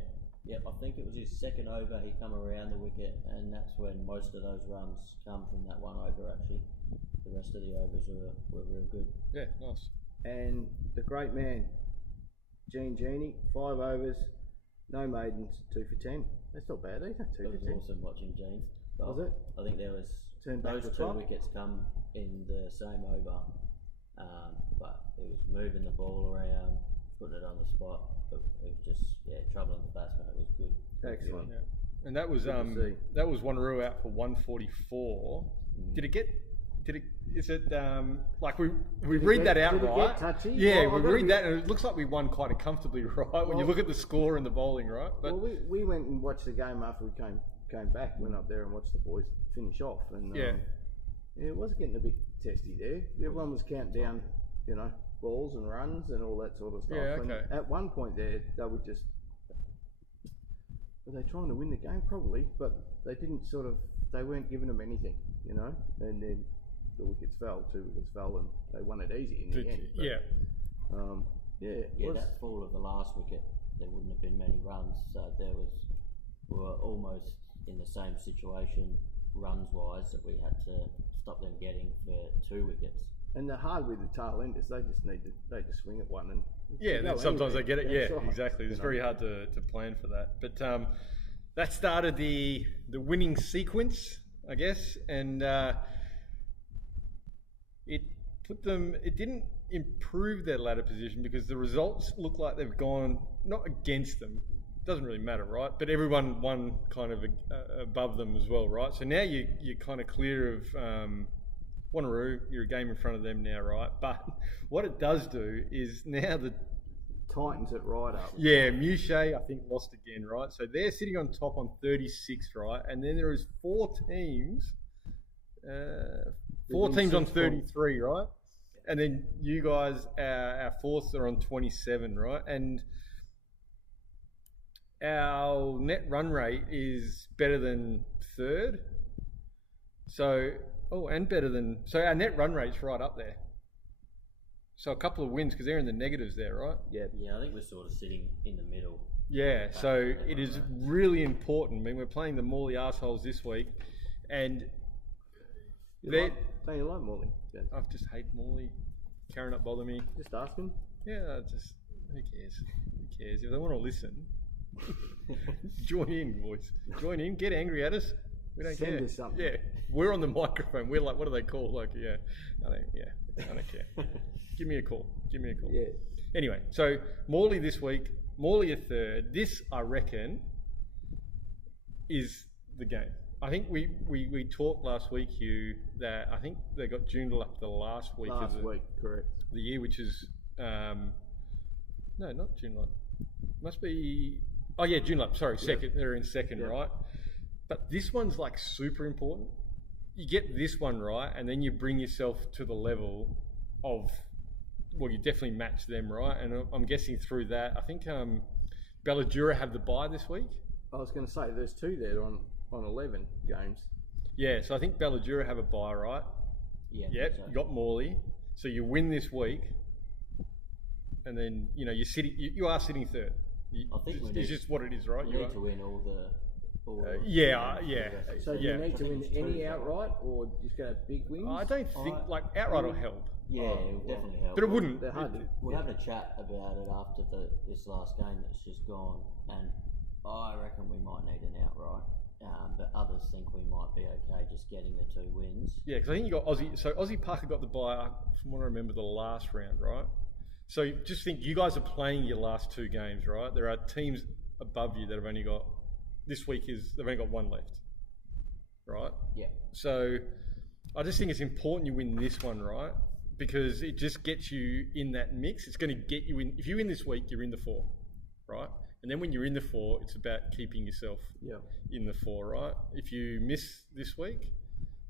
Yep, I think it was his second over, he come around the wicket, and that's when most of those runs come from that one over actually. The rest of the overs were real good. Yeah, nice. And the great man, Genie, 5 overs, no maidens, 2 for 10. That's not bad either, 2 for 10. It was awesome watching Gene. Was it? I think there was those 2 wickets come in the same over, but it was moving the ball around, putting it on the spot. It was just troubling the batsman. It was good. Excellent. Yeah. And that was Wanneroo out for 144. Is it like we read that out right? Touchy? Yeah, we read that and it looks like we won quite comfortably, right? When you look at the score and the bowling, right? But we went and watched the game after we came back, went up there and watched the boys finish off, and it was getting a bit testy there. Everyone was counting down, balls and runs and all that sort of stuff. Yeah, okay. And at one point there, they were they trying to win the game probably, but they weren't giving them anything, and then the wickets fell, 2 wickets fell, and they won it easy in the end. But, that fall of the last wicket, there wouldn't have been many runs, so we were almost in the same situation runs wise that we had to stop them getting for 2 wickets. And the hard with the tail enders, they just swing at one and then sometimes they get it. Yeah, exactly. It's very hard to plan for that. But that started the winning sequence, I guess, and it didn't improve their ladder position because the results look like they've gone not against them. It doesn't really matter, right? But everyone won kind of above them as well, right? So now you're kind of clear of Wanneroo, you're a game in front of them now, right? But what it does do is now the tightens it right up. Yeah, Muchet, I think, lost again, right? So they're sitting on top on 36, right? And then there is 4 teams, 4 teams on 33, right? And then you guys, our 4th are on 27, right? And our net run rate is better than 3rd. So our net run rate's right up there. So a couple of wins because they're in the negatives there, right? Yeah, I think we're sort of sitting in the middle. Yeah, so it is really important. I mean, we're playing the Morley arseholes this week, and don't you like Morley? Yeah. I just hate Morley. Karen up bother me. Just asking. Yeah, who cares? Who cares? If they want to listen, join in, boys. Join in. Get angry at us. We don't care. Send us something. Yeah, we're on the microphone. We're like, what do they call? Like, I don't care. Give me a call. Yeah. Anyway, so Morley this week, Morley a 3rd. This, I reckon, is the game. I think we talked last week, Hugh, that I think they got Joondalup up the last week correct. The year, which is no, not Joondalup. Must be Joondalup. Sorry, second. They're in second, right? But this one's like super important. You get this one right, and then you bring yourself to the level of, well, you definitely match them, right? And I'm guessing through that, I think Balladura have the bye this week. I was going to say there's 2 there on 11 games. Yeah, so I think Balladura have a bye, right? Yeah. Yep. You got Morley, so you win this week, and then you are sitting 3rd. I think it's just what it is, right? We need to win all the Or Yeah. So do Yeah. you need to win any outright, or just go big wins? I don't think like outright will help, Yeah, it will definitely help. but it wouldn't. They're hard to. We're having a chat about it after this last game that's just gone, and I reckon we might need an outright. But others think we might be okay just getting the 2 wins. Yeah, because I think you got Aussie. So Aussie Parker got the bye from what I remember the last round, right? So just think, you guys are playing your last 2 games, right? There are teams above you that have only got, this week they've only got 1 left, right? Yeah. So I just think it's important you win this one, right? Because it just gets you in that mix. It's going to get you in. If you win this week, you're in the 4, right? And then when you're in the 4, it's about keeping yourself in the 4, right? If you miss this week,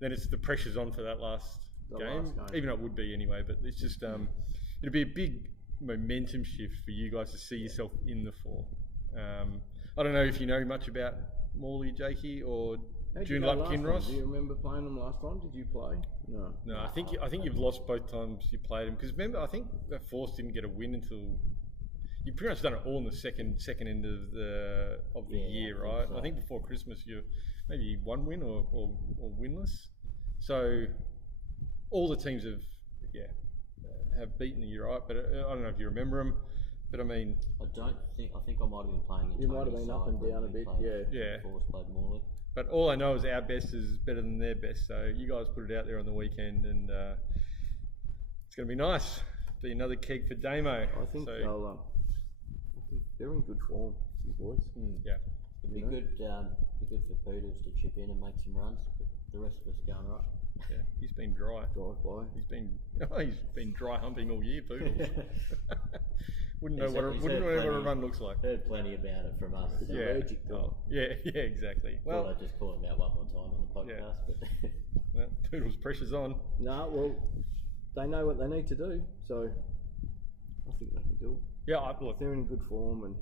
then it's the pressure's on for that last game, even though it would be anyway. But it's just it'll be a big momentum shift for you guys to see yourself in the 4. I don't know if you know much about Morley, Jakey, or Joondalup, Kinross. Do you remember playing them last time? Did you play? No. No, I think you've lost both times you played them, because remember, I think that Force didn't get a win until. You've pretty much done it all in the second end of the year, right? I think before Christmas you maybe 1 win or winless. So all the teams have beaten you, right? But I don't know if you remember them. But I mean, I think I might have been playing. You might have been up and down a bit, yeah. Force played Morley. But all I know is our best is better than their best. So you guys put it out there on the weekend, and it's going to be nice. Be another keg for Damo. I think I think they're in good form, you boys. Yeah. It'd be good for Poodles to chip in and make some runs, but the rest of us are going right. Yeah, he's been dry. Drive by. He's been dry humping all year, Poodles. Wouldn't know what a run looks like. Heard plenty about it from us. So Yeah, exactly. Well, I'd just call him out one more time on the podcast. Yeah. But Poodles, pressure's on. No, well, they know what they need to do, so I think they can do it. Yeah, look, they're in good form, and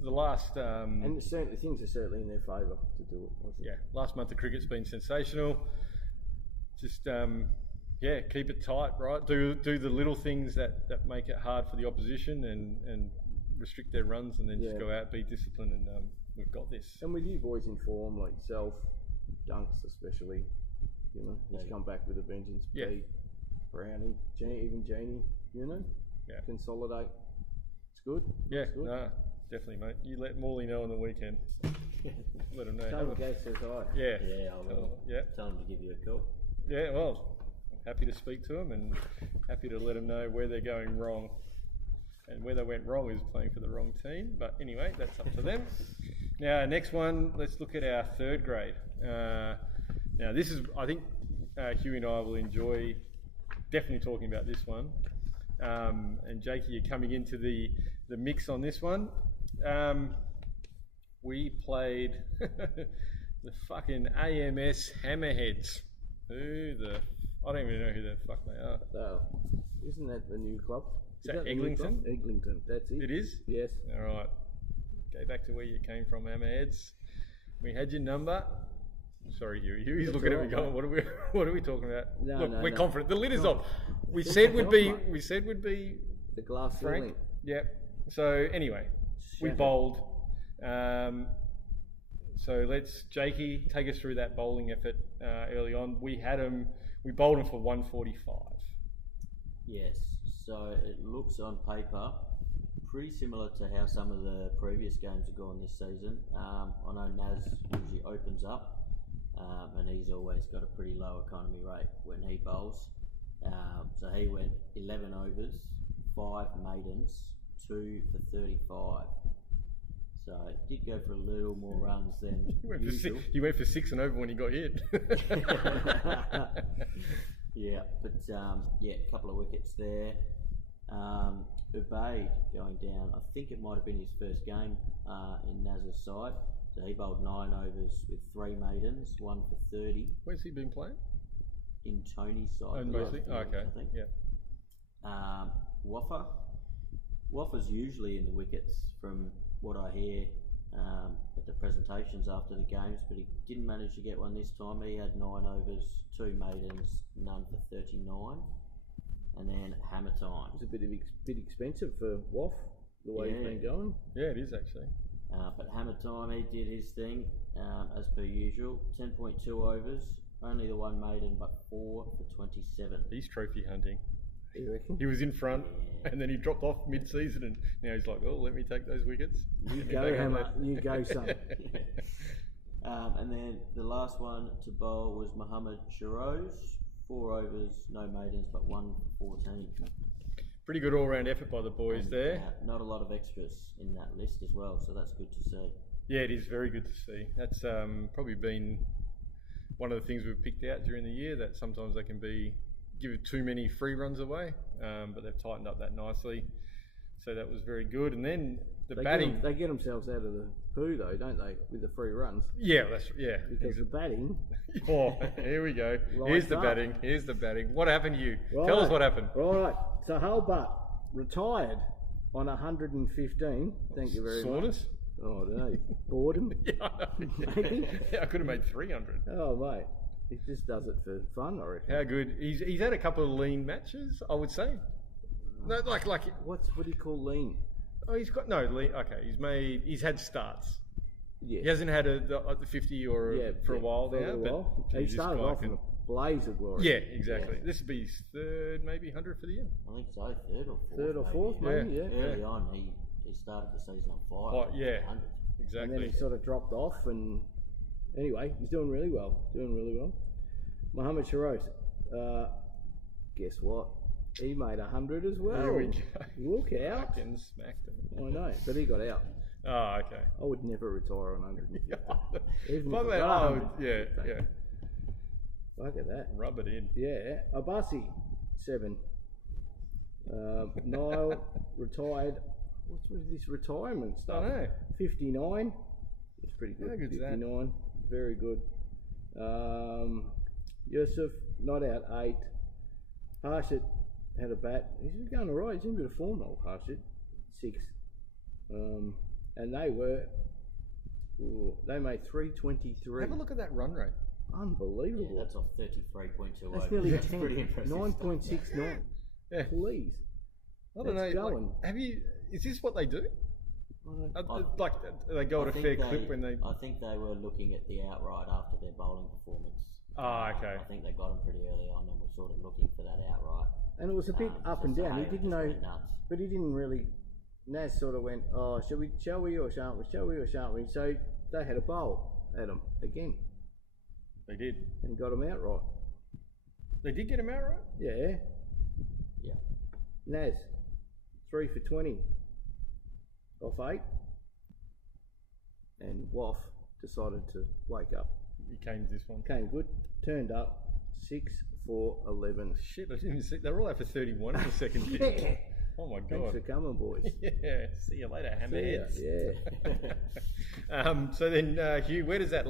the last and certainly things are certainly in their favour to do it. I think. Yeah, last month of cricket's been sensational. Just keep it tight, right? Do the little things that make it hard for the opposition and restrict their runs, and then just go out, be disciplined, and we've got this. And with you boys in form, like yourself, Dunks especially, just come back with a vengeance. Yeah. Pete, Brownie, even Jeannie, consolidate. It's good. Yeah, it's good. No, definitely, mate. You let Morley know on the weekend. Let him know. Tell him Gaz says hi. Yeah. Yeah, I will. Tell him to give you a call. Yeah, well, I'm happy to speak to him and happy to let him know where they're going wrong. And where they went wrong is playing for the wrong team. But anyway, that's up to them. Now, next one, let's look at our 3rd grade. Now, this is, I think Hewey and I will enjoy definitely talking about this one. And Jakey, you're coming into the mix on this one. We played the fucking AMS Hammerheads. I don't even know who the fuck they are. Isn't that the new club? Is that Eglinton? Eglinton, that's it. It is? Yes. All right. Go back to where you came from, Hammerheads. We had your number. Sorry, Hewey. Hewey's looking at me going, "What are we talking about?" Look, we're confident. The lid is off. We said would be the glass Frank. ceiling. Yep. So anyway, we bowled. So let's, Jakey, take us through that bowling effort early on. We bowled them for 145. Yes. So it looks on paper pretty similar to how some of the previous games have gone this season. I know Naz usually opens up, and he's always got a pretty low economy rate when he bowls. So he went 11 overs, 5 maidens, 2 for 35. So it did go for a little more runs than usual. He went for 6 and over when he got hit. Yeah, but a couple of wickets there. Ubaid going down. I think it might have been his first game in Naz's side. So he bowled 9 overs with 3 maidens, 1 for 30. Where's he been playing? In Tony's side. Mostly? Okay. I think. Yeah. Waffer's usually in the wickets from what I hear at the presentations after the games, but he didn't manage to get one this time. He had 9 overs, 2 maidens, none for 39. And then hammer time. It's a bit expensive for Waff, the way he's been going. Yeah, it is actually. But Hammer Time, he did his thing as per usual. 10.2 overs, only the one maiden, but 4 for 27. He's trophy hunting. You reckon? He was in front, and then he dropped off mid-season, and now he's like, "Well, let me take those wickets." You go, Hammer. You go, son. And then the last one to bowl was Mohammed Shiroz. 4 overs, no maidens, but 1 for 14. Pretty good all-round effort by the boys there. Not a lot of extras in that list as well, so that's good to see. Yeah, it is very good to see. That's probably been one of the things we've picked out during the year, that sometimes they can give too many free runs away, but they've tightened up that nicely. So that was very good. And then the batting... They get themselves out of the poo though, don't they, with the free runs? Yeah, Because the batting... Oh, here we go. Here's the batting. What happened to you? Right. Tell us what happened. Right. So Hobart retired on 115. Thank you very much. Soreness? Oh, I don't know. Boredom? Yeah, Maybe? I could have made 300. Oh, mate. He just does it for fun, I reckon. How good. He's had a couple of lean matches, I would say. No, like what do you call lean? Oh, he's got lean. Okay, he's had starts. Yeah. He hasn't had the 50 or for a while for now. A while. He started off in a blaze of glory. Yeah, exactly. Yeah. This would be his third, maybe 100 for the year. I think so, third or fourth. Third or fourth, maybe. Yeah. Early on, he started the season on fire. Oh, yeah, 100. exactly. And then he sort of dropped off, and anyway, he's doing really well. Mohammed Shiroz, guess what? He made 100 as well. There we go. Look out. Fucking smacked him. I know, but he got out. Oh, okay. I would never retire on 150. Even Fuck if that. I got Oh, 100. yeah. Look at that. Rub it in. Yeah. Abasi, 7. Niall retired. What's with this retirement stuff? I know. 59. That's pretty good. How good's 59. Very good. Yusuf, not out, 8. Harshit had a bat. He's going alright. He's in a bit of form, old Harshit. 6. And they made 323. Have a look at that run rate. Unbelievable. Yeah, that's off 33.2. That's nearly 10. Pretty impressive. 9.69. Yeah. Please. I don't know. Going. Is this what they do? They go at a think fair clip when they... I think they were looking at the outright after their bowling performance. Oh, okay. I think they got them pretty early on and were sort of looking for that outright. And it was a bit up and down. He Hayden didn't just know, went nuts. but he didn't really. Naz sort of went, "Oh, shall we or shan't we? Shall we or shan't we?" So they had a bowl at him again. They did. And got him out right. They did get him out right? Yeah. Yeah. Naz, 3 for 20 off 8, and Waff decided to wake up. He came to this one. Came good, turned up 6 for 11. Shit, I didn't even see. They were all out for 31 in the second pitch. Yeah. Oh my god. Thanks for coming, boys. Yeah. See you later, hammerheads. Yeah. So then, Hugh, where does that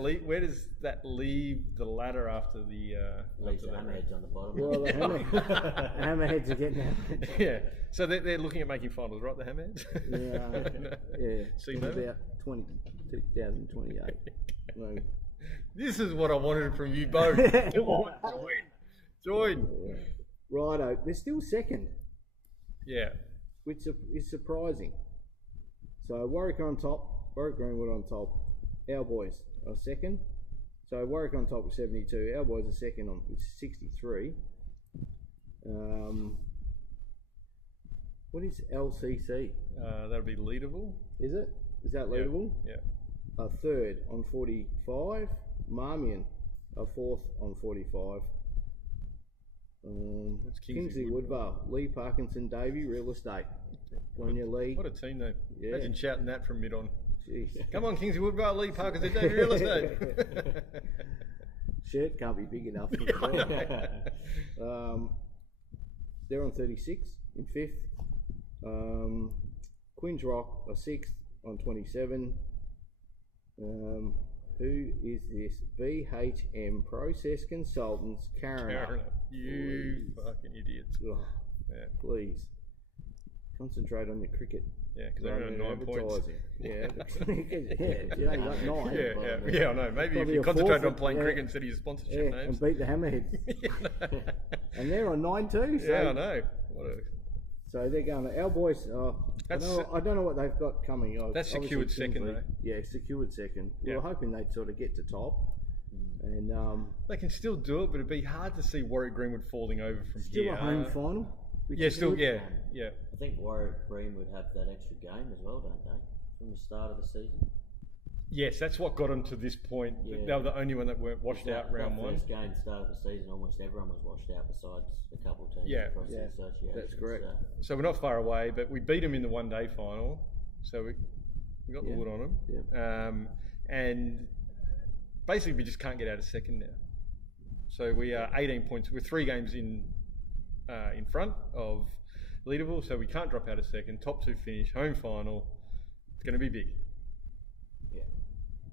leave the ladder after the? Leaves the hammerheads on the bottom. Well, the hammerheads are getting hammered. Yeah. So they're looking at making finals, right? The hammerheads. Yeah. See in maybe? about 2028. No. This is what I wanted from you both. Come on, join. Yeah. Righto, they're still second. Yeah. Which is surprising. So Warwick on top, Warwick Greenwood on top. Our boys are second. So Warwick on top with 72. Our boys are second on with 63. What is LCC? That'll be leadable. Is it? Is that leadable? Yeah. A third on 45. Marmion a fourth on 45. That's Kingsley Woodvale, Lee Parkinson Davey, real estate. On your Lee. What a team though. Yeah. Imagine shouting that from mid on. Jeez. Come on, Kingsley Woodvale, Lee Parkinson Davey, real estate. Shirt can't be big enough. They're on 36 in 5th. Queen's Rock are 6th on 27. Who is this? BHM Process Consultants, Karen. You fucking idiots. Oh, Yeah. please. Concentrate on your cricket. Yeah, because they're on 9 points. Advertising. Yeah, you only got 9. Yeah, I know. Maybe Probably if you a concentrate fourth, on playing yeah. cricket instead of your sponsorship Yeah, names. and beat the Hammerheads. And they're on 9 too. So Yeah, I know. What a So they're going to our boys. I don't know what they've got coming. That's Obviously secured second, Kingsley. though. Yeah, secured second. Yeah. We were hoping they'd sort of get to top, and They can still do it, but it'd be hard to see Warwick Greenwood falling over from still here. a home final. which Yeah, is still, good. yeah. I think Warwick Greenwood have that extra game as well, don't they? From the start of the season. Yes, that's what got them to this point. Yeah. They were the only one that weren't washed out round one. First game, start of the season, almost everyone was washed out besides a couple of teams Yeah. across Yeah, the association. that's correct. So we're not far away, but we beat them in the one-day final, so we got the wood on them. Yeah. And basically, we just can't get out of second now. So we are 18 points. We're 3 games in front of Leaderville, so we can't drop out of second. Top 2 finish, home final. It's going to be big. Yeah.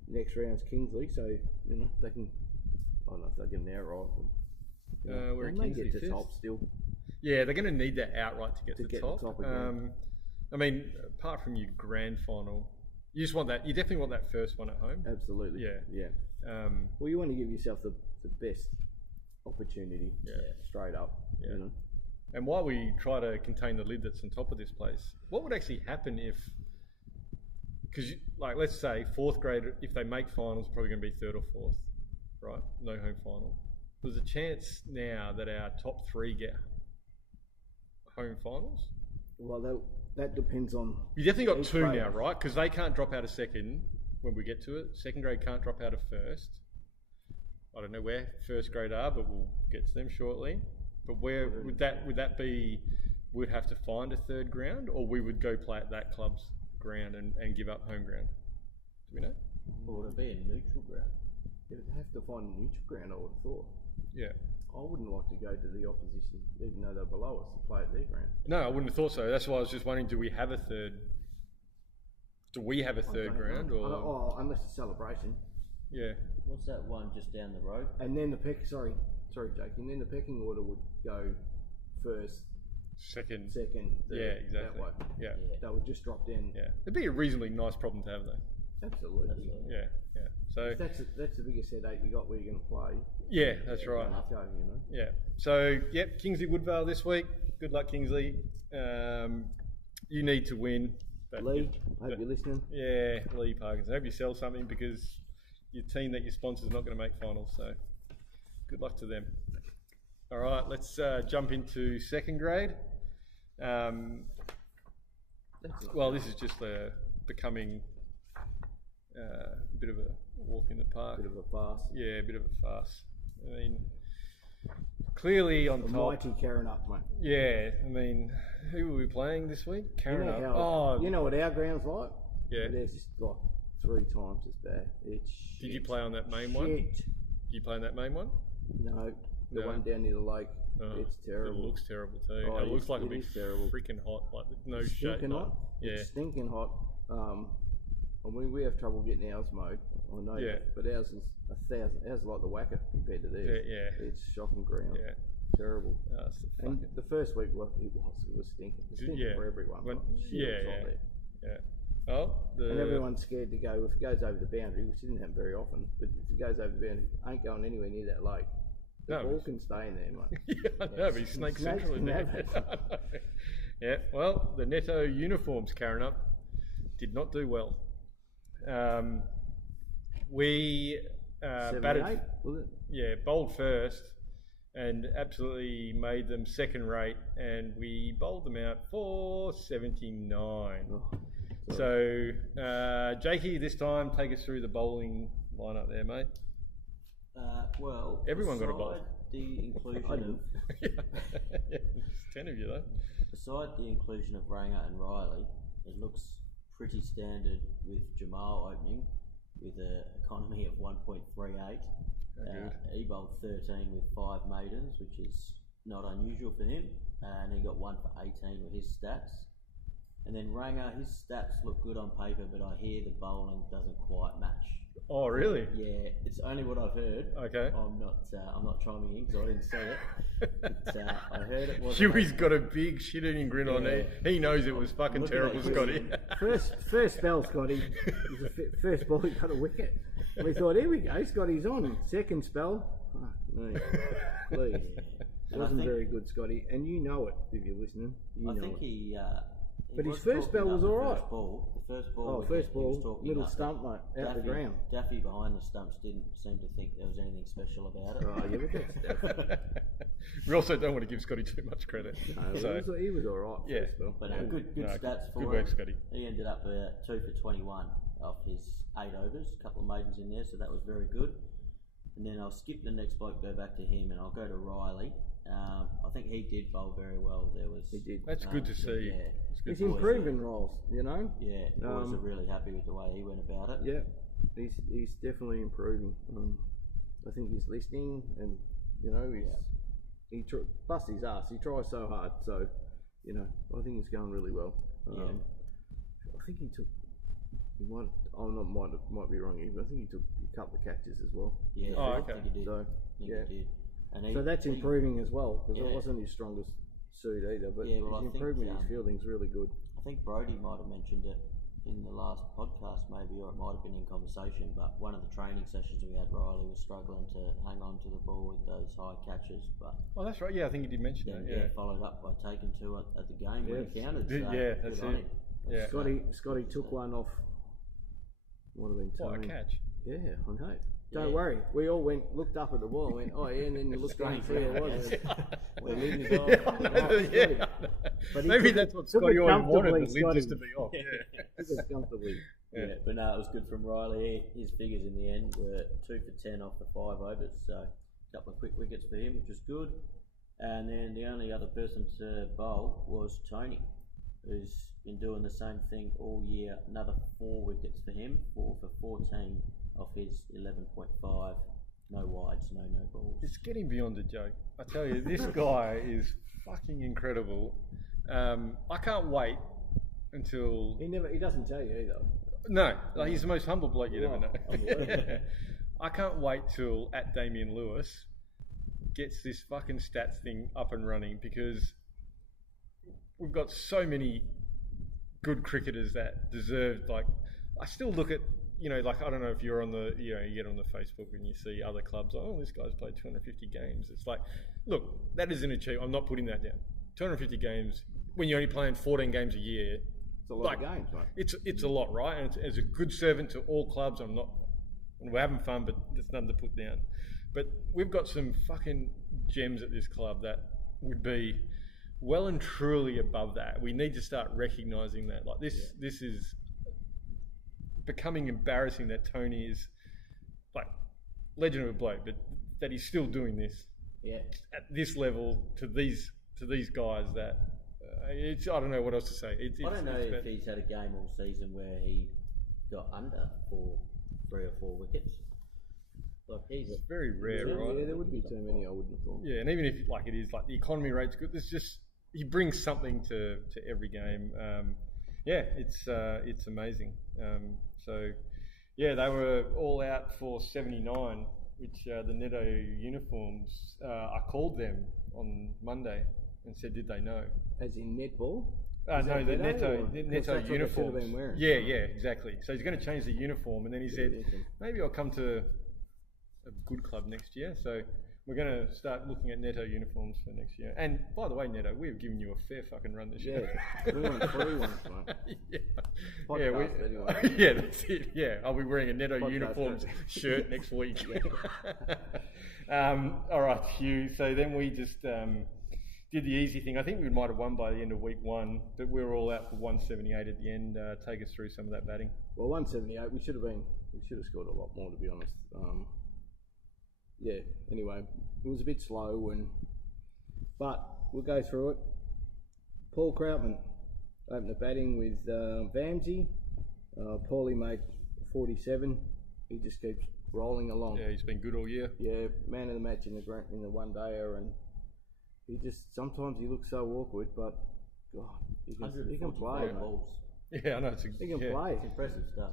Next round's Kingsley, so you know they can. I don't know if they get an outright. But, We're they at may Kingsley get to fifth. top still. Yeah, they're going to need that outright to get To to get top. the top again. I mean, apart from your grand final, you just want that. You definitely want that first one at home. Absolutely. Yeah. Yeah. Well, you want to give yourself the best opportunity. Yeah. Straight up. Yeah. You know. And while we try to contain the lid that's on top of this place, what would actually happen if? Because, like, let's say 4th grade, if they make finals, probably going to be 3rd or 4th, right? No home final. There's a chance now that our top 3 get home finals. Well, that depends on. You definitely got each 2 grade. now, right? Because they can't drop out of second when we get to it. 2nd grade can't drop out of 1st. I don't know where 1st grade are, but we'll get to them shortly. But where would that be? We'd have to find a 3rd ground, or we would go play at that club's ground and give up home ground. Do we know? Or would it be a neutral ground? You'd have to find a neutral ground, I would have thought. Yeah. I wouldn't like to go to the opposition, even though they're below us, to play at their ground. No, I wouldn't have thought so. That's why I was just wondering: do we have a 3rd? Do we have a 3rd ground, or Oh, unless it's celebration. yeah? What's that one just down the road? And then sorry, Jake. And then the pecking order would go 1st, Second. 2nd, 3rd. Yeah, exactly. That way. Yeah. They would just drop down. Yeah. It'd be a reasonably nice problem to have, though. Absolutely. Yeah. Yeah. So That's the biggest headache you got where you're going to play. yeah, that's right. Go, you know. Yeah. So, yep, Kingsley Woodvale this week. Good luck, Kingsley. You need to win. But Lee, I hope you're listening. Yeah, Lee Parkinson. I hope you sell something because your team that you sponsor is not going to make finals. So, good luck to them. All right, let's jump into 2nd grade. Well, this is just becoming a bit of a walk in the park. Bit of a farce. Yeah, a bit of a farce. I mean, clearly on The top. mighty Karen up, mate. Yeah, I mean, who were we playing this week? Karen up. You know what our ground's like? Yeah. There's just like 3 times as bad. It's Did you shit. play on that main one? Shit. Did you play on that main one? No, the No. one down near the lake. Oh, It's terrible. It looks terrible too. Oh, it looks like it'll it be is terrible. freaking hot, like no It's shade. stinking hot. Yeah. It's stinking hot. I mean, we have trouble getting ours mowed. I know Yeah. that, but ours is 1,000. Ours is like the whacker compared to theirs. Yeah. It's shocking ground. Yeah. Terrible. It's the And fucking- the first week, it was stinking. It was stinking Yeah. for everyone. When- but shit, yeah, it was hot yeah. there. Yeah. Oh, And everyone's scared to go. If it goes over the boundary, which didn't happen very often, but if it goes over the boundary, it ain't going anywhere near that lake. The No, ball it's- can stay in there, mate. yeah, I know, but he's Snake Snakes Central in can there. have Yeah, well, the Netto uniforms, Karen up, did not do well. We 78, batted, was it? yeah, bowled first and absolutely made them second rate, and we bowled them out for 79. Oh, So, Jakey, this time take us through the bowling lineup there, mate. Well, Everyone got a bowl. beside the inclusion I of didn't. Yeah, there's 10 of you though. beside the inclusion of Ranger and Riley, it looks pretty standard with Jamal opening with an economy of 1.38. Good. He bowled 13 with 5 maidens, which is not unusual for him, and he got 1 for 18 with his stats. And then Ranger, his stats look good on paper, but I hear the bowling doesn't quite match. Oh, really? Yeah, it's only what I've heard. Okay. I'm not chiming in because I didn't see it. But, I heard it was. Huey's got a big shit-eating grin on there. He knows it was fucking Looking terrible, at you. Scotty. First spell, Scotty. It was the first ball, he got a wicket. We thought, here we go, Scotty's on. Second spell, fuck me, please. And Wasn't very good, Scotty, and you know it if you're listening. I think he But his was first talking spell was up all the right. first ball. Oh, wicket, first he was ball, talking middle up stump, mate, out the ground. Daffy behind the stumps didn't seem to think there was anything special about it. Oh, yeah, but that's Daffy. We also don't want to give Scotty too much credit. No, So, he was all right. Yeah. First spell. But good stats for good him. work, Scotty. He ended up 2 for 21 off his 8 overs, a couple of maidens in there, so that was very good. And then I'll skip the next bloke, go back to him, and I'll go to Riley. I think he did bowl very well. He did. That's good to see. Yeah, He's improving, Rolls, you know? yeah. Boys are really happy with the way he went about it. Yeah, he's definitely improving. I think he's listening, and you know, he busts his ass. He tries so hard, so you know, I think he's going really well. I think he took. He might. Might be wrong here, but I think he took a couple of catches as well. Yeah, Oh, I okay. think he did. So He yeah, did. And so that's improving as well, because it Yeah. wasn't his strongest suit either. But Yeah, well, I his think, improvement, his fielding's really good. I think Brody might have mentioned it in the last podcast, maybe, or it might have been in conversation. But one of the training sessions we had, Riley was struggling to hang on to the ball with those high catches. But Oh, that's right. Yeah, I think you did mention then, that. Yeah. followed up by taking 2 at the game when he counted. So Yeah, that's good on it. him. Yeah. Scotty took one off. What have been What a Tony. catch. Yeah, I know. Don't Yeah. worry. We all looked up at the wall and went, oh yeah, and then you looked down and see who it was. The lid is off. Yeah. But he Maybe took that's what took Scotty it always wanted, the comfortably, lid just Scotty. to be off. Took it comfortably. Yeah, but no, it was good from Riley. His figures in the end were 2 for 10 off the 5 overs, so a couple of quick wickets for him, which was good. And then the only other person to bowl was Tony, who's been doing the same thing all year. Another 4 wickets for him, 4 for 14 off his 11.5. No wides, no balls. It's getting beyond a joke. I tell you, this guy is fucking incredible. I can't wait until... He doesn't tell you either. No, like, he's the most humble bloke you'd ever know. Unbelievable. I can't wait till at Damien Lewis gets this fucking stats thing up and running, because we've got so many good cricketers that deserve, like, I still look at, you know, like, I don't know if you're on the, you know, you get on the Facebook and you see other clubs, like, oh, this guy's played 250 games. It's like, look, that is an achievement. I'm not putting that down. 250 games, when you're only playing 14 games a year, It's a lot of games, mate. it's a lot, right? And it's, as a good servant to all clubs, we're having fun, but there's nothing to put down. But we've got some fucking gems at this club that would be well and truly above that. We need to start recognising that. Like this is becoming embarrassing that Tony is, like, legend of a bloke, but that he's still doing this at this level to these guys that. I don't know what else to say. I don't know if he's had a game all season where he got under for 3 or 4 wickets. Like, he's very rare, right? Yeah, there would be too many, I wouldn't have thought. Yeah, and even if, like, it is, like, the economy rate's good, there's just, he brings something to every game. It's amazing. So, yeah, they were all out for 79, which the Netto uniforms, I called them on Monday and said, did they know? As in netball? No, the Netto uniforms. uniforms. Yeah, exactly. So he's going to change the uniform, and then he said, maybe I'll come to a good club next year. So we're going to start looking at Netto uniforms for next year. And by the way, Netto, we've given you a fair fucking run this year. Yeah, we went 3 once, mate. Podcast, anyway. Yeah, that's it. Yeah, I'll be wearing a Netto Podcast uniforms shirt next week. All right, Hugh. So then we just did the easy thing. I think we might have won by the end of week 1, but we were all out for 178 at the end. Take us through some of that batting. Well, 178. We should have scored a lot more, to be honest. Yeah. Anyway, it was a bit slow, but we'll go through it. Paul Krautman opened the batting with Vamsey. Paulie made 47. He just keeps rolling along. Yeah, he's been good all year. Yeah, man of the match in the one dayer, and he just sometimes he looks so awkward, but God, he can play. balls. Yeah, I know. He can play. It's impressive stuff.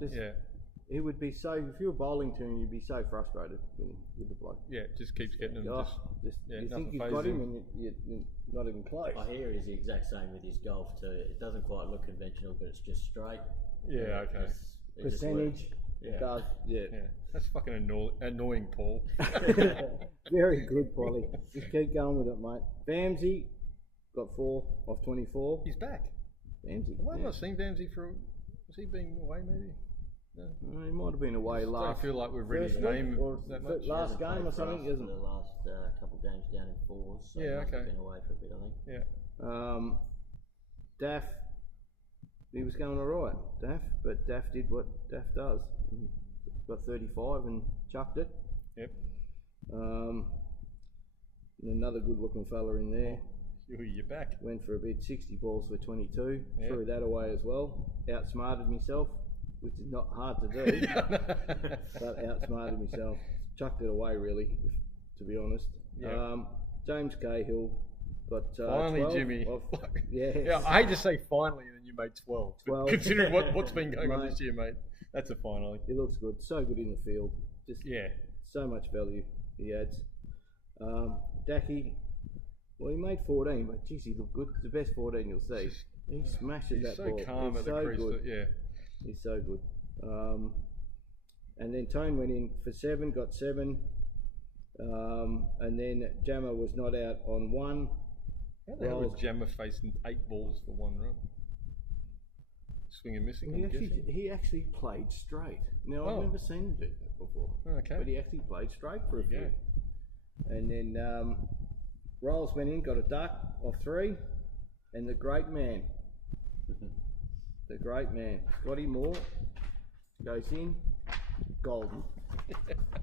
He would be so. If you were bowling to him, you'd be so frustrated with the bloke. Yeah, just keeps getting them. You think you've got him, and you're not even close. I hear he's the exact same with his golf too. It doesn't quite look conventional, but it's just straight. Yeah, okay. It just Percentage. works. Gaz, yeah. That's fucking annoying, Paul. Very good, Polly. Just keep going with it, mate. Bamsey got 4 off 24. He's back. Bamsey. Have I not seen Bamsey for? Was he being away maybe? No. He might have been away last. I feel like we've read his first week name or that much. last game or something, isn't The it? last couple of games down in fours. So Yeah, he must have okay. been away for a bit, I think. Yeah. Daff, he was going alright, Daff, but Daff did what Daff does. Got 35 and chucked it. Yep. And another good looking fella in there. You're back. Went for a bit, 60 balls for 22. Yep. Threw that away as well. Outsmarted myself, which is not hard to do, but outsmarted myself. Chucked it away really, to be honest. Yep. James Cahill got Finally, 12 Jimmy. Yeah, I hate to say finally, and then you made 12. 12. Considering what's been going on Mate. this year, mate, that's a finally. He looks good, so good in the field. Just so much value he adds. Dacky, well, he made 14, but geez, he looked good. It's the best 14 you'll see. He smashes He's that so ball. calm He's at the so crease. good. Yeah. He's so good. And then Tone went in for 7, got 7. And then Jammer was not out on 1. How the hell was Jammer facing 8 balls for 1 run? Swing and missing. He actually played straight. Now I've never seen him do that before. Okay. But he actually played straight for a few. Yeah. And then Rolls went in, got a duck off 3, and the great man, Scotty Moore, goes in, golden.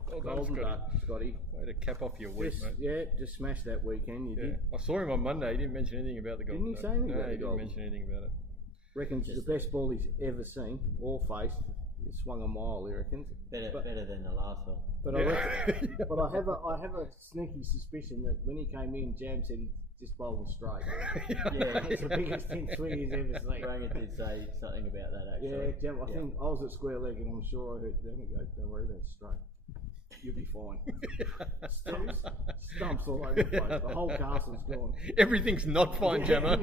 Well done, Golden Scotty. duck, Scotty. Way to cap off your week, Just, mate. yeah, just smashed that weekend. You did. I saw him on Monday. He didn't mention anything about the golden. Didn't he say anything No, about he the didn't golden? mention anything about it. Reckons it's the best ball he's ever seen, or faced. He swung a mile, he reckons. Better than the last one. But I reckon, but I have a sneaky suspicion that when he came in, Jam said he just bowled straight. Yeah, it's the biggest swing he's ever seen. Ranger did say something about that actually. Yeah, Jam, I think I was at square leg and I'm sure I heard Jam go, "Don't worry about it, straight. You'll be fine." Stumps all over the place. The whole castle's gone. Everything's not fine, Jammer.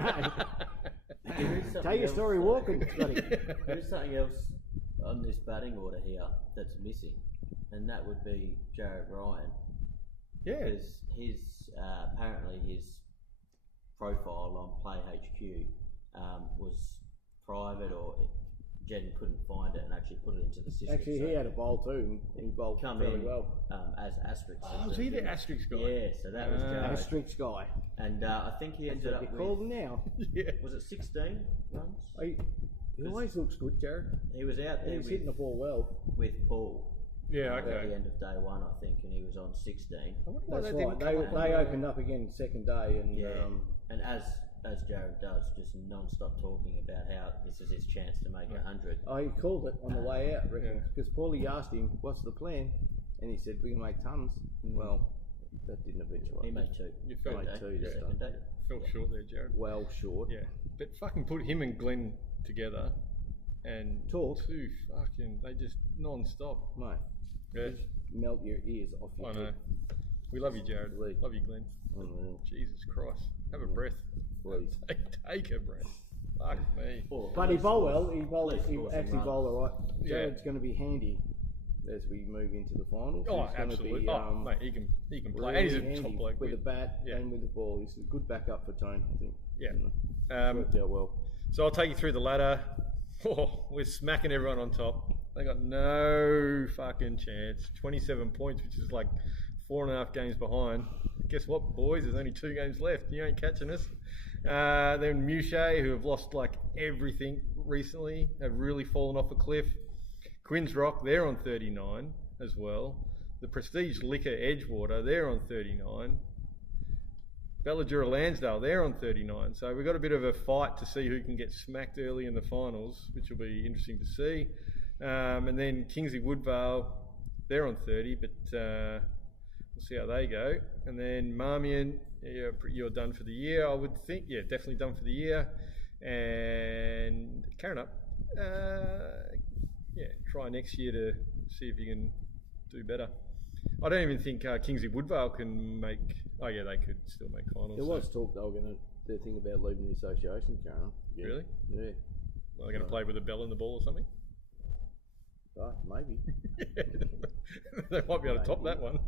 Tell your story walking, Scotty. There is something else on this batting order here that's missing, and that would be Jared Ryan. Yeah. Because his apparently his profile on Play HQ was private, or Jen couldn't find it and actually put it into the system. Actually, he had a bowl too, and he bowled fairly well. As asterisk. Oh, was he the asterisk guy? Yeah, so that was Jared. Asterisk guy. And I think he ended up That's with, what they call him now. Yeah. was it 16 runs? He always looks good, Jared. He was out there He's hitting the ball well. with Paul. Yeah, At okay. the end of day 1, I think, and he was on 16. I wonder why That's that right. didn't come up They on opened up again second day, and And as Jared does, just non-stop talking about how this is his chance to make 100. he called it on the way out, reckon, because Paulie asked him, "What's the plan?" And he said, "We can make tons." Well, that didn't eventuate. He made 2. You felt, Made 2 this Second time. day. fell short there, Jared. Well short. Yeah. But fucking put him and Glenn together and Talk. they just non-stop. Mate, Yeah. just melt your ears off your I know. head. We love you, Jared. Please. Love you, Glenn. Unreal. Jesus Christ. Have a breath. Please. Take a breath. Fuck me. But he bowled well. He Please, actually bowled all right. Yeah. Jared's going to be handy as we move into the finals. Oh, He's gonna absolutely. Be, Mate, he can play. really And he's a handy top bloke. with the bat Yeah. and with the ball. He's a good backup for Tone, I think. Yeah. You know, worked out well. So I'll take you through the ladder. Oh, we're smacking everyone on top. They got no fucking chance. 27 points, which is like 4.5 games behind. Guess what, boys? There's only 2 games left. You ain't catching us. Then Muche, who have lost like everything recently, have really fallen off a cliff. Quinns Rock, they're on 39 as well. The Prestige Liquor Edgewater, they're on 39. Belladura Lansdale, they're on 39. So we've got a bit of a fight to see who can get smacked early in the finals, which will be interesting to see. And then Kingsley Woodvale, they're on 30, but we'll see how they go. And then Marmion, you're done for the year, I would think. Yeah, definitely done for the year. And Karrinyup, try next year to see if you can do better. I don't even think Kingsley Woodvale can make. Oh yeah, they could still make finals. There was talk they were going to do a thing about leaving the association, Karen. Really? Yeah. Are they going to play with a bell in the ball or something? Maybe. They might be able to top that one.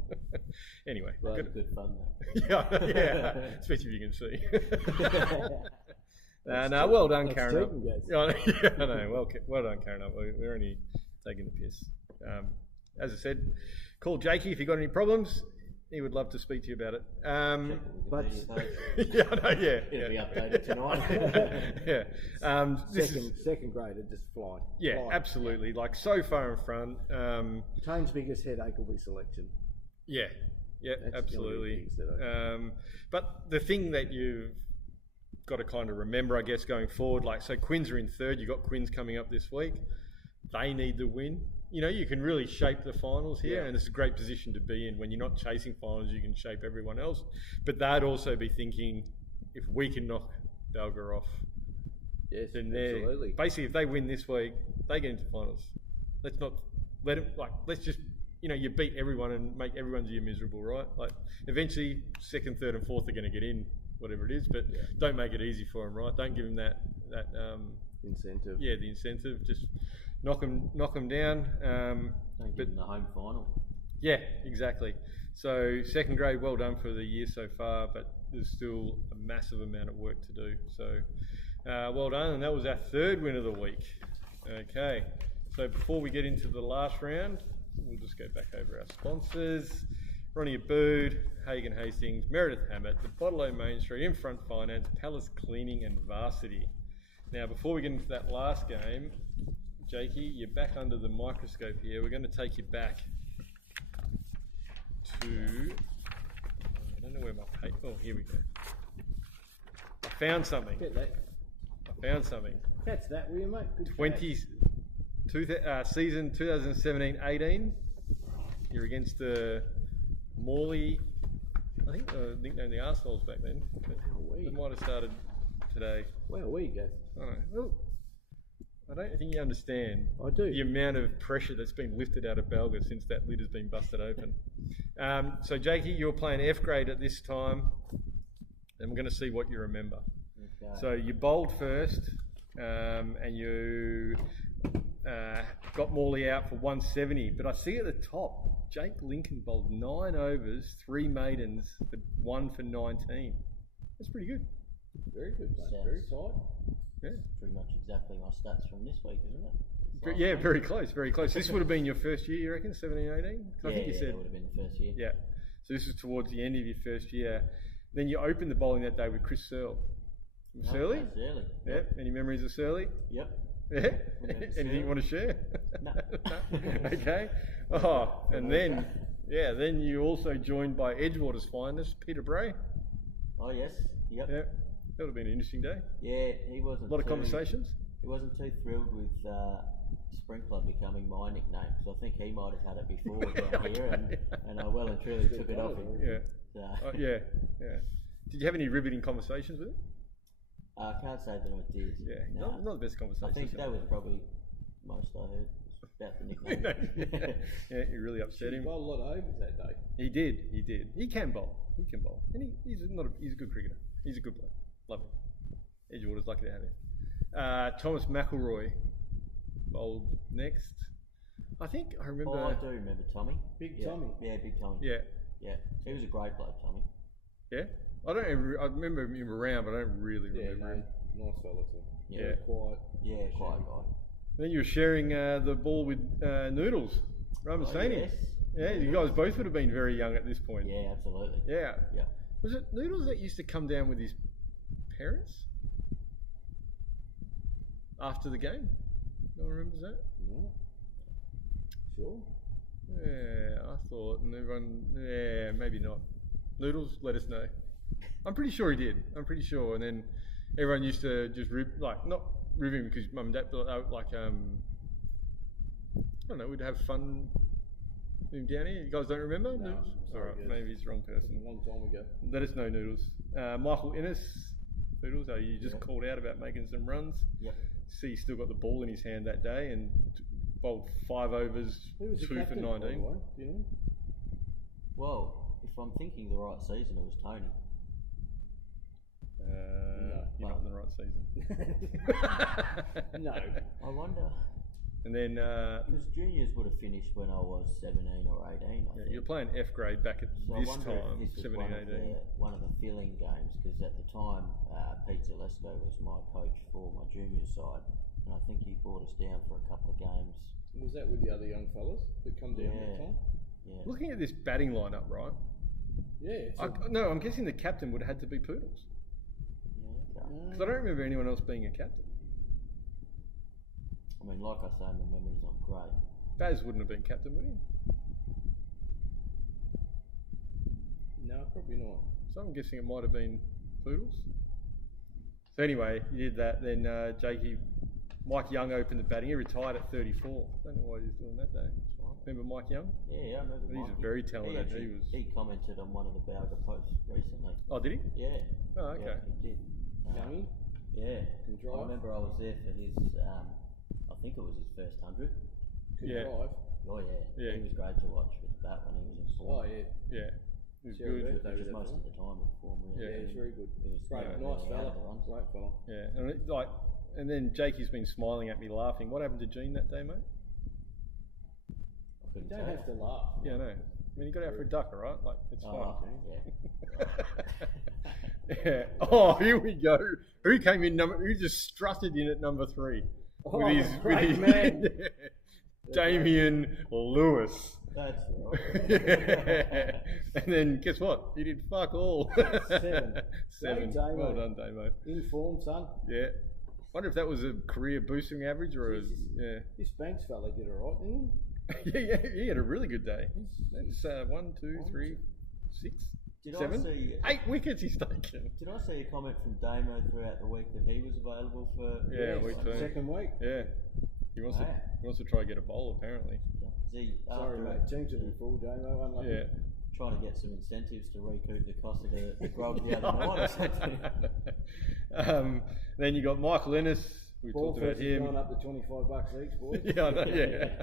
Anyway, Good fun though. yeah, especially if you can see. No, well done, Karen. Yeah, I know. Well done, Karen. We're only taking the piss. As I said, call Jakey if you've got any problems. He would love to speak to you about it. But Yeah, I know, yeah. It'll be updated tonight. Yeah. second grader just fly. Yeah, Fly. absolutely. Like so far in front. Tane's biggest headache will be selection. Yeah, That's absolutely. the only thing But the thing that you've got to kind of remember, I guess, going forward, like, so Quins are in third. You've got Quins coming up this week. They need the win. You know, you can really shape the finals here, and it's a great position to be in. When you're not chasing finals, you can shape everyone else. But they'd also be thinking, if we can knock Balga off, Yes, then absolutely. basically, if they win this week, they get into finals. Let's not let them, let's just, you beat everyone and make everyone's year miserable, right? Like, eventually, second, third, and fourth are going to get in, whatever it is, but don't make it easy for them, right? Don't give them that Incentive. Yeah, the incentive. Just knock them down. Don't give them the home final. Yeah, exactly. So second grade, well done for the year so far, but there's still a massive amount of work to do. So well done, and that was our third win of the week. Okay, so before we get into the last round, we'll just go back over our sponsors. Ronnie Abood, Hagen Hastings, Meredith Hammett, the Bottle Main Street, In Front Finance, Palace Cleaning and Varsity. Now, before we get into that last game, Jakey, you're back under the microscope here. We're going to take you back to... I don't know where my paper... Oh, here we go. I found something. Get that. I found something. Catch that, will you, mate? Good Season 2017-18. You're against Morley. I think nicknamed the Arseholes back then. It might have started today. Well, where you go? I don't know. Well, I don't think you understand I do. the amount of pressure that's been lifted out of Balga since that lid has been busted open. So, Jakey, you're playing F grade at this time, and we're going to see what you remember. Okay. So you bowled first, and you got Morley out for 170. But I see at the top, Jake Lincoln bowled 9 overs, 3 maidens, but 1 for 19. That's pretty good. Very good, mate. Sounds- Very tight. Yeah. Pretty much exactly my stats from this week, isn't it? Yeah, very close, very close. This would have been your first year, you reckon, 17, 18? I think you said. that would have been the first year. Yeah. So this is towards the end of your first year. Then you opened the bowling that day with Chris Searle. Surly? That's early. Yeah. Any memories of Surly? Yep. Yeah. Anything you want to share? No. Okay. Oh, and then you also joined by Edgewater's finest, Peter Bray. Oh yes. Yep. Yeah. That would have been an interesting day. Yeah, he wasn't. A lot of conversations. He wasn't too thrilled with Sprinkler becoming my nickname, because I think he might have had it before down here, and I well and truly took it off him. Yeah. So, Yeah. Did you have any riveting conversations with him? I can't say that I did. Yeah. No. Not the best I conversations. think that was probably most I heard about the nickname. Yeah, you really upset him. He bowled a lot of overs that day. He did. He can bowl. And he's a good cricketer. He's a good player. Love him. Edgewater's lucky to have him. Thomas McElroy bowled next. I think I remember. Oh, I do remember Tommy. Big Tommy. Yeah, Big Tommy. Yeah. Yeah, he was a great bloke, Tommy. Yeah. I remember him around, but I don't really remember him. Nice fella too. Yeah. Quiet. Yeah, quiet guy. Then you were sharing the ball with Noodles, Ramasani. Yes. Yeah, you guys both would have been very young at this point. Yeah, absolutely. Yeah. Yeah. Was it Noodles that used to come down with his parents after the game? No one remembers that? Yeah. Sure. Yeah, I thought, and everyone, yeah, maybe not. Noodles, let us know. I'm pretty sure he did. I'm pretty sure. And then everyone used to just not rib him because mum and dad, but I don't know, we'd have fun with him down here. You guys don't remember? No, Noodles? sorry, Alright, guys. maybe he's the wrong person. A long time ago. Let us know, Noodles. Michael Innes, Noodles, you just called out about making some runs. Yep. See, he still got the ball in his hand that day and bowled 5 overs, Who was the 2 for captain, 19. by the way? Do you know? Well, if I'm thinking the right season, it was Tony. You're not in the right season. No. I wonder. And then Because juniors would have finished when I was 17 or 18. I think. you're playing F grade back at So I this wonder time, if this was 17, 18. one of the filling games, because at the time Pete Zalesko was my coach for my junior side, and I think he brought us down for a couple of games. Was that with the other young fellas that come down that time? Yeah. Looking at this batting lineup, right? Yeah. No, I'm guessing the captain would have had to be Poodles. Yeah, okay. Because I don't remember anyone else being a captain. I mean, like I say, my memory's not great. Baz wouldn't have been captain, would he? No, probably not. So I'm guessing it might have been Poodles. So anyway, you did that. Then Mike Young opened the batting. He retired at 34. Don't know why he was doing that day. Remember Mike Young? Yeah, I remember. He's Mikey. very talented. He commented on one of the Balga posts recently. Oh, did he? Yeah. Oh, okay. Yeah, he did. Youngie? Yeah. Can drive? I remember I was there for his, I think it was his first 100. Can Yeah. drive? Oh yeah. Yeah. He was great to watch with the bat when he was in form. Oh, yeah. Yeah. He was Sure, good. birthday Which with is that most fella. of the time in form, really. Yeah, he's very good. He was Great, really nice out fella. of the runs. Great fella. Yeah. And then Jakey's been smiling at me, laughing. What happened to Gene that day, mate? I You couldn't don't tell have you. to laugh. Yeah, I know. I mean, he got out for a duck, all right? Like, it's Oh, fine. yeah. Yeah. Oh, here we go. Who came in who just strutted in at number 3? Oh, great man. Damien Lewis. That's right. Yeah. And then guess what? He did fuck all. 7. Seven. Great Damo. Well done, Damo. In form, son. Yeah. Wonder if that was a career boosting average or a yeah. This Banks fella did alright, didn't Yeah, he had a really good day. That's 1, 2, 3, 6, Did 7, I see? 8 wickets he's taken. Did I see a comment from Damo throughout the week that he was available for? he? Yeah, week 2. Second week. Yeah. He wants to try and get a bowl apparently. Is he Sorry, after mate. Teams will be full, Damo. Unlucky. Yeah. trying to get some incentives to recoup the cost of the grog the other night or something? Then you got Michael Ennis. We Ball talked about first has him. gone up to $25 each, boys. Yeah, I know, yeah.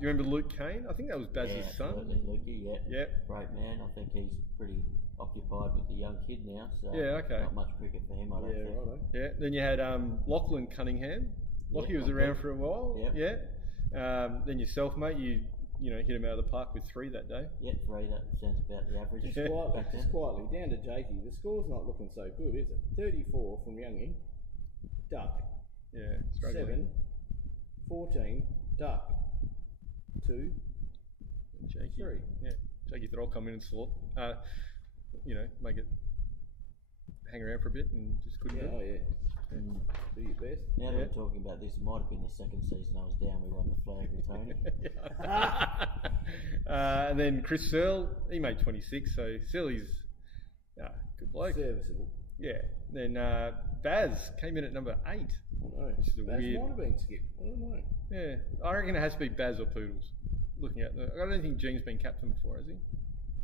You remember Luke Kane? I think that was Baz's son. Absolutely, Lukey, yeah. Yep. Great man. I think he's pretty occupied with the young kid now, so Yeah, okay. not much cricket for him, I don't think. Righto. Yeah. Then you had Lachlan Cunningham. Lockie Yeah, was around for a while. Yep. Yeah. Then yourself, mate. You know hit him out of the park with 3 that day. Yeah, 3, that sounds about the average. Just quietly, down to Jakey. The score's not looking so good, is it? 34 from Youngie. Duck. Yeah. Struggling. 7. 14. Duck. 2. Jakey. 3. Yeah. Jakey thought I'll come in and sort. Make it hang around for a bit and just couldn't do it. Oh yeah. Do your best. Now that we're talking about this, it might have been the second season I was down, we won the flag with Tony. And then Chris Searle, he made 26, so Searle's good bloke. Serviceable. Yeah. Then Baz came in at number 8. I know. Which is a Baz weird. might have been skipped. I don't know. Yeah, I reckon it has to be Baz or Poodles. Looking at I don't think Gene's been captain before, has he?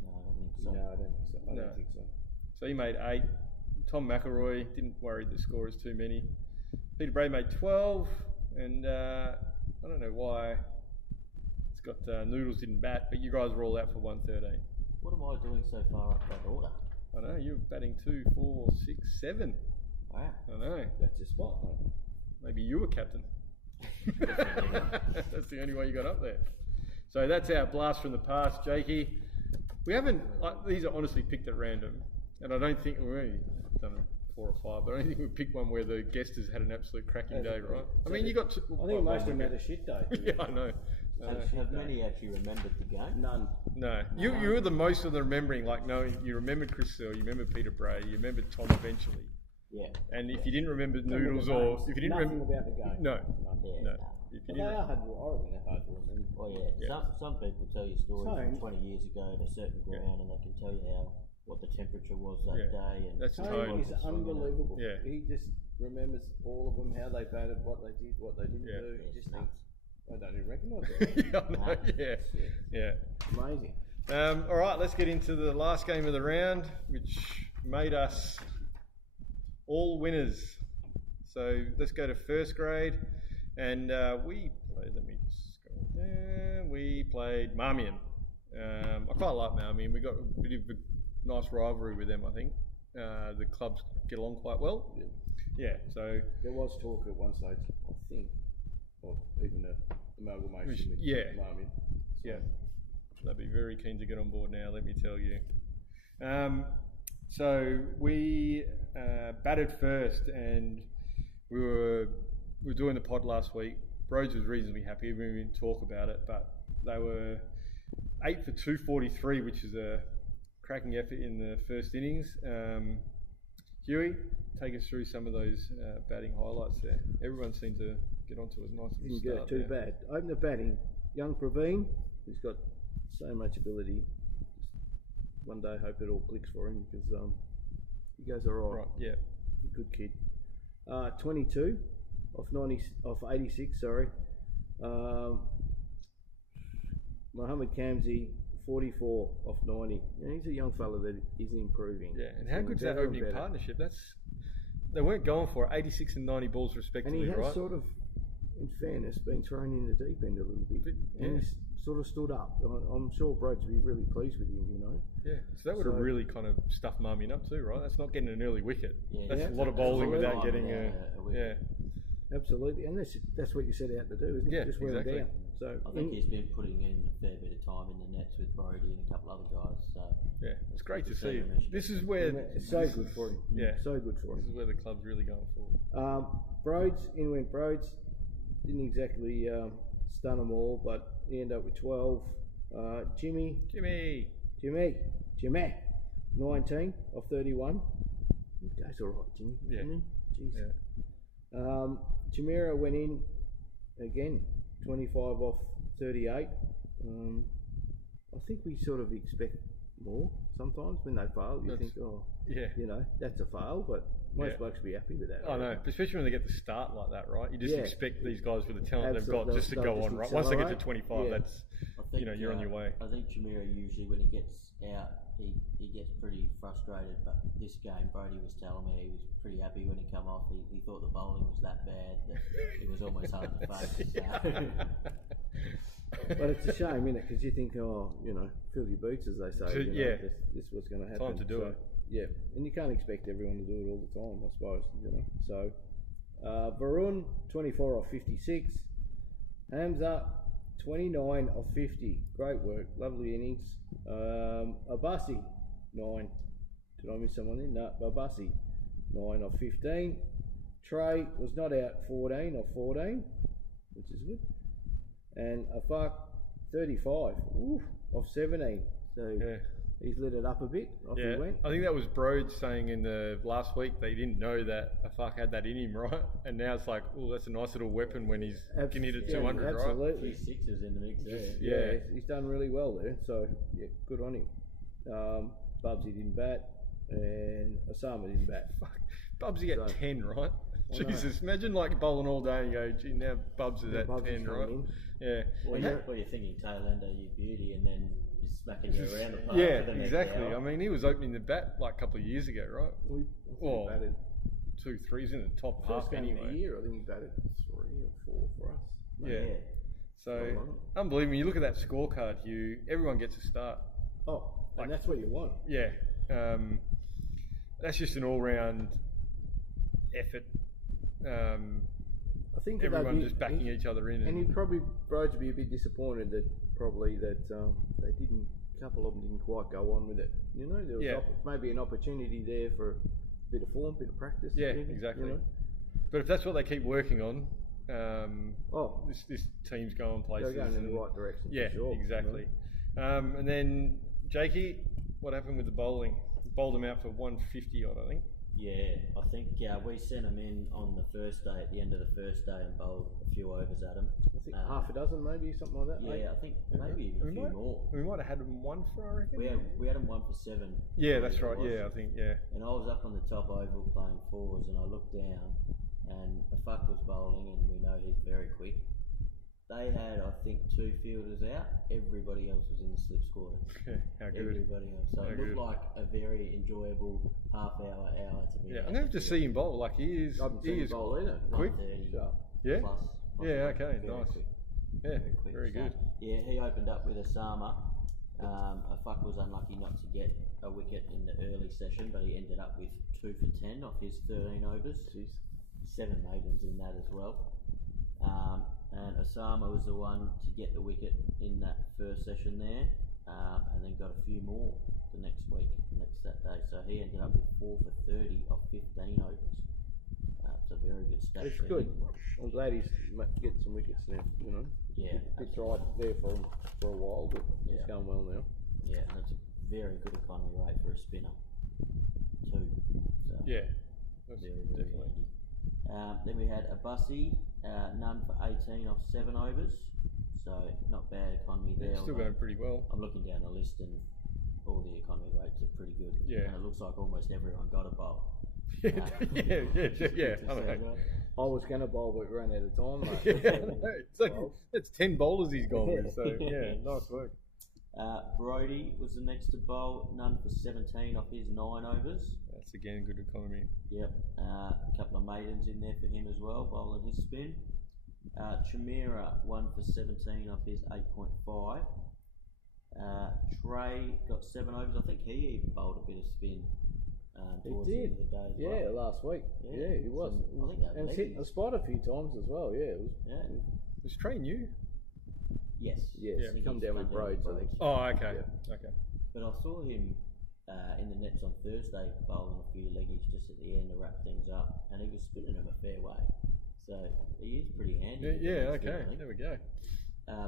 No, I don't think so. No, I don't think so. I No. don't think so. So he made 8. Tom McElroy didn't worry the scorers too many. Peter Bray made 12, and I don't know why it's got Noodles didn't bat, but you guys were all out for 113. What am I doing so far up that order? I know you're batting 2, 4, 6, 7. Wow. I know. That's a spot, mate. Maybe you were captain. That's the only way you got up there. So that's our blast from the past, Jakey. We haven't. These are honestly picked at random, and I don't think we've only done 4 or 5. But I don't think we picked one where the guest has had an absolute cracking day, right? I mean, you got. I think most of them had a shit day. Yeah, I know. Have many actually remembered the game? None. No, you were the most of the remembering. Like, no, you remembered Chris Searle, you remember Peter Bray, you remembered Tom eventually. Yeah. And if you didn't remember Noodles the or names. if you didn't Nothing remember, about the game. no, None. Yeah, no. no. If you But they didn't, are hard. I reckon they're hard to remember. Oh yeah. Some people tell you stories Tone. from 20 years ago at a certain ground, and they can tell you what the temperature was that Yeah. day. And That's Tone Tone. is unbelievable. Yeah. He just remembers all of them, how they batted, what they did, what they didn't Yeah. do. Yeah, He just nuts. thinks, I don't even recognise it. yeah, I know, yeah. Amazing. All right, let's get into the last game of the round, which made us all winners. So let's go to first grade, and we played. Let me just scroll down. We played Marmion. I quite like Marmion. We got a bit of a nice rivalry with them. I think the clubs get along quite well. Yeah. So There was talk at one stage, I think, or even an amalgamation with Marmot. Yeah, they'd be very keen to get on board now, let me tell you. So we batted first, and we were doing the pod last week. Rhodes was reasonably happy. We didn't talk about it, but they were 8 for 243, which is a cracking effort in the first innings. Hewey, take us through some of those batting highlights there. Everyone seemed to get onto a nice little start. Didn't go too bad. Open the batting. Young Praveen, who's got so much ability. Just one day hope it all clicks for him because he goes all right. Right, yeah. Good kid. 22 off 86, sorry. Mohammed Kamzi, 44 off 90. He's a young fella that is improving. Yeah, and how good's that opening partnership? They weren't going for it, 86 and 90 balls respectively, right? And he has right? sort of, in fairness, been thrown in the deep end a little bit. And he's sort of stood up. I'm sure Broads would be really pleased with him, Yeah, so that would have really kind of stuffed Marmot up too, right? That's not getting an early wicket. Yeah, that's a lot of bowling without getting a wicket. Absolutely, and that's what you set out to do, isn't it? Yeah, just wear exactly. them down. So I think he's been putting in a fair bit of time in the nets with Brodie and a couple other guys. So yeah, it's great to see. This is where it's so good for him. Yeah, so good for him. This is where the club's really going for. Broads, in went Broads. Didn't exactly stun them all, but he ended up with 12. Jimmy, 19 off 31. It goes all right, Jimmy. Yeah. Jeez. Yeah. Chimera went in again, 25 off 38. I think we sort of expect more sometimes when they fail. You think, that's a fail, but most blokes will be happy with that. I know, especially when they get to start like that, right? You just expect these guys with the talent they've got just to go on, right? Once they get to 25, that's you're on your way. I think Chimera usually when he gets out, he gets pretty frustrated. But this game, Brodie was telling me he was pretty happy when he come off. He thought the bowling was that bad that it was almost hard to face. But it's a shame, isn't it? Because you think, fill your boots, as they say. This was going to happen. Time to do it. Yeah, and you can't expect everyone to do it all the time, I suppose. So Varun, 24 off 56. Hamza, 29 off 50. Great work, lovely innings. Abassi, 9. Did I miss someone in? No, Abassi, 9 off 15. Trey was not out, 14 off 14, which is good. And Afak, 35 off 17. So he's lit it up a bit. Off he went. I think that was Broads saying in the last week they didn't know that Afak had that in him, right? And now it's like, that's a nice little weapon when he's can hit at 200, right? Absolutely. 2 sixes in the mix there. Yeah, he's done really well there. So good on him. Bubsy didn't bat, and Osama didn't bat. Fuck, Bubsy at 10, right? Jesus, imagine bowling all day and you go, gee, now Bubs is at 10, right? Yeah. Well, you're thinking tail end of your beauty and then he's smacking you around the park. Yeah, exactly. I mean, he was opening the bat a couple of years ago, right? He batted 2, 3's in the top half anyway. Of the year, I think he batted 3 or 4 for us. Yeah. So, unbelievable. You look at that scorecard, Hugh, everyone gets a start. Oh, and that's what you want. Yeah. That's just an all-round effort. I think everyone just backing each other in. And he'd probably, Broads would be a bit disappointed that they didn't, a couple of them didn't quite go on with it. There was maybe an opportunity there for a bit of form, bit of practice. Yeah, exactly. But if that's what they keep working on, this team's going places. They're going in the right direction. Yeah, for sure, exactly. And then Jakey, what happened with the bowling? Bowled them out for 150 odd, I think. Yeah, I think we sent them in on the first day, at the end of the first day, and bowled a few overs at them. I think half a dozen, maybe something like that. Yeah, I think maybe even a few more. We might have had them 1 for, I reckon. We had them 1 for 7. Yeah, that's right. Yeah, I think And I was up on the top oval playing 4s, and I looked down, and Afak was bowling, and we know he's very quick. They had, I think, 2 fielders out. Everybody else was in the slip squad. How good. Everybody else. So it looked like a very enjoyable hour to be. Yeah, I'm going to have to see him bowl. He is bowl either. Quick. 130 Yeah. Plus. Yeah. Okay. Nice. Quick. Yeah. Very good. Yeah, he opened up with Osama. Afak was unlucky not to get a wicket in the early session, but he ended up with 2 for 10 off his 13 overs. 7 maidens in that as well. and Osama was the one to get the wicket in that first session there, and then got a few more the next Saturday. So he ended up with 4 for 30 off 15 overs. It's a very good stat. It's good. I'm glad he's getting some wickets now. You know. Yeah. It's right there for him for a while, but it's going well now. Yeah, and it's a very good economy rate for a spinner too. So Yeah, that's very definitely. handy. Then we had a Bussy, none for 18 off 7 overs. So not bad economy there. It's still going pretty well. I'm looking down the list and all the economy rates are pretty good. Yeah. And it looks like almost everyone got a bowl. Yeah. I know. I was going to bowl, but ran out of time. Mate. It's like that's 10 bowlers he's gone with. So yeah, nice work. Brody was the next to bowl, none for 17 off his 9 overs. That's again good economy. Yep, a couple of maidens in there for him as well, bowling his spin. Chimera 1 for 17 off his 8.5. Trey got 7 overs. I think he even bowled a bit of spin towards the end of the day as well. Yeah, last week. Yeah, he was. I think that and was hit the spot a few times as well. Yeah, it was. Yeah. Was Trey new? Yes. Yes, Yeah. come down with Rhodes, I think. Oh, okay. Okay. But I saw him in the nets on Thursday bowling a few leggies just at the end to wrap things up, and he was spinning them a fair way. So he is pretty handy. Yeah. Okay. There we go.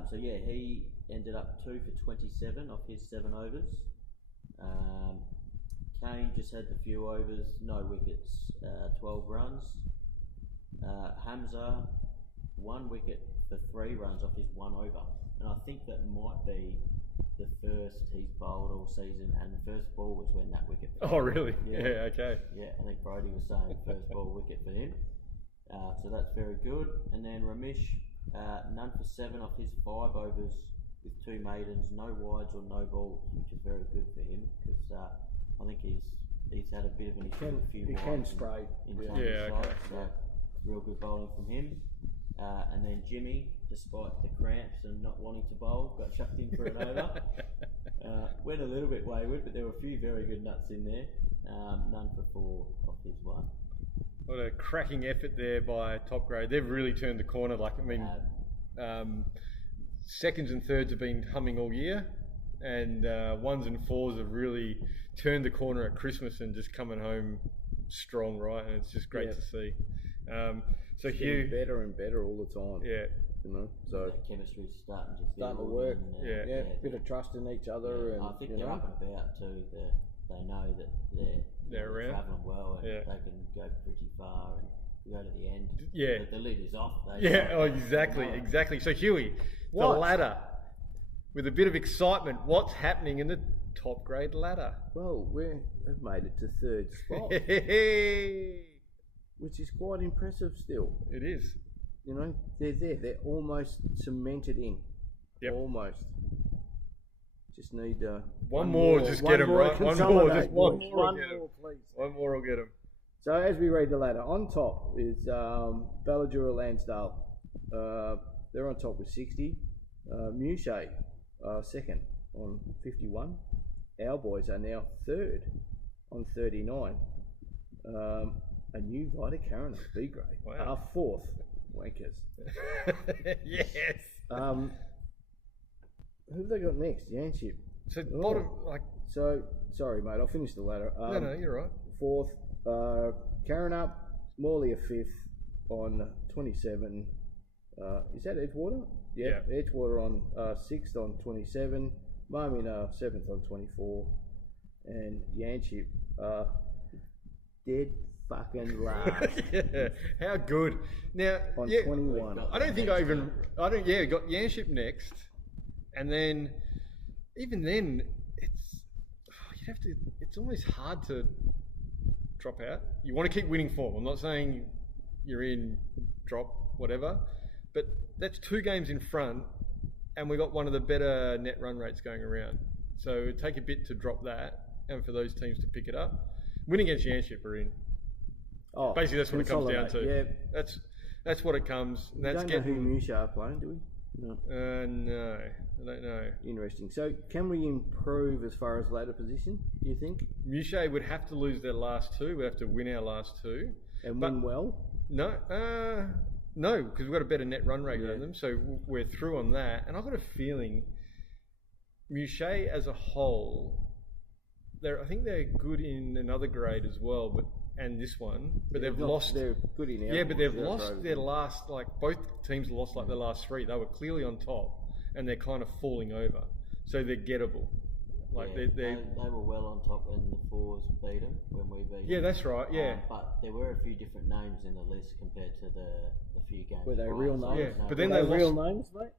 So yeah, he ended up 2 for 27 off his 7 overs. Kane just had the few overs, no wickets, 12 runs. Hamza, 1 wicket for 3 runs off his 1 over. And I think that might be the first he's bowled all season, and the first ball was when that wicket fell. Oh, really? Yeah. Okay. Yeah, I think Brody was saying first ball wicket for him. So that's very good. And then Ramesh, none for 7 off his 5 overs with 2 maidens, no wides or no balls, which is very good for him because I think he's had a bit of an issue with a few He wides can spray. in Yeah. time Yeah, side, okay. so real good bowling from him. And then Jimmy, despite the cramps and not wanting to bowl, got chucked in for an over. Went a little bit wayward, but there were a few very good nuts in there. None for 4 off his 1. What a cracking effort there by Top Grade. They've really turned the corner. Like, I mean, seconds and thirds have been humming all year, and ones and fours have really turned the corner at Christmas and just coming home strong, right? And it's just great to see. So It's Hugh, getting better and better all the time. yeah, You know, so That chemistry's starting to starting to build work. and, Yeah. Bit of trust in each other, and I think you they're know. up and about too. They know that they're around. travelling well, and Yeah. they can go pretty far and go to the end. Yeah. The lid is off. yeah. Oh, exactly. So Huey, the What? ladder, with a bit of excitement. What's happening in the Top Grade ladder? Well, we've made it to 3rd spot, It which is quite impressive still. is. You know, they're there. They're almost cemented in. Yep. Almost. Just need One more, just get 'em, right? One more, just one more, One get 'em. more, please. One more will get him. So as we read the ladder, on top is Balladura Lansdale. They're on top with 60. Mushay second on 51. Our boys are now 3rd on 39. A new Vita Carina, B grade, Wow. are 4th. Wankers. Yes. Who have they got next? Yanship. So bottom, like, So sorry, mate. I'll finish the ladder. no, you're right. 4th, Carina, Morley are 5th on 27. Is that Edgewater? Yeah. Edgewater on 6th on 27. Marmion are 7th on 24. And Yanship dead fucking last Yeah. How good. Now, on yeah, 21. got Yanship next, and then even then, it's almost hard to drop out. You want to keep winning form. I'm not saying you're in drop, whatever, but that's 2 games in front, and we got one of the better net run rates going around. So it'd take a bit to drop that, and for those teams to pick it up. Winning against Yanship are in. Oh, Basically, that's what it comes down to. Yeah. That's what it comes. And We that's don't know who getting. Musha are playing, do we? No. No, I don't know. Interesting. So, can we improve as far as ladder position, do you think? Mushay would have to lose their last 2. We'd have to win our last 2. And But- win well? No, No, because we've got a better net run rate than them, so we're through on that. And I've got a feeling Mouchet as a whole, I think they're good in another grade as well, and this one, but they've lost. They're good in but they've lost their last. Like both teams lost like their last 3. They were clearly on top, and they're kind of falling over. So they're gettable. Like they were well on top when the 4s beat them when we beat them. Yeah, that's right. Yeah, but there were a few different names in the list compared to the few games. Were they real names? Yeah, but then they lost. Real names, mate.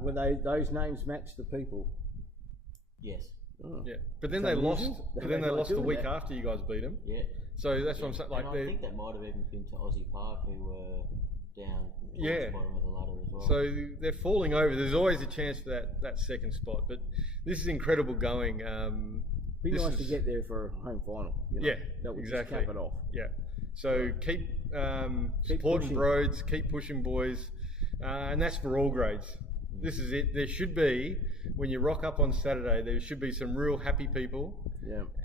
Were those names match the people? Yes. Oh. Yeah, but then they lost. But then they lost the week after you guys beat them. Yeah. So that's what I'm saying. Like, and I think that might have even been to Aussie Park, who were down towards the bottom of the ladder as well. So they're falling over. There's always a chance for that second spot. But this is incredible going. Be nice to get there for a home final. You know? Yeah, that would exactly. Just cap it off. Yeah. So keep supporting Broads, keep pushing boys, and that's for all grades. This is it. There should be, when you rock up on Saturday, there should be some real happy people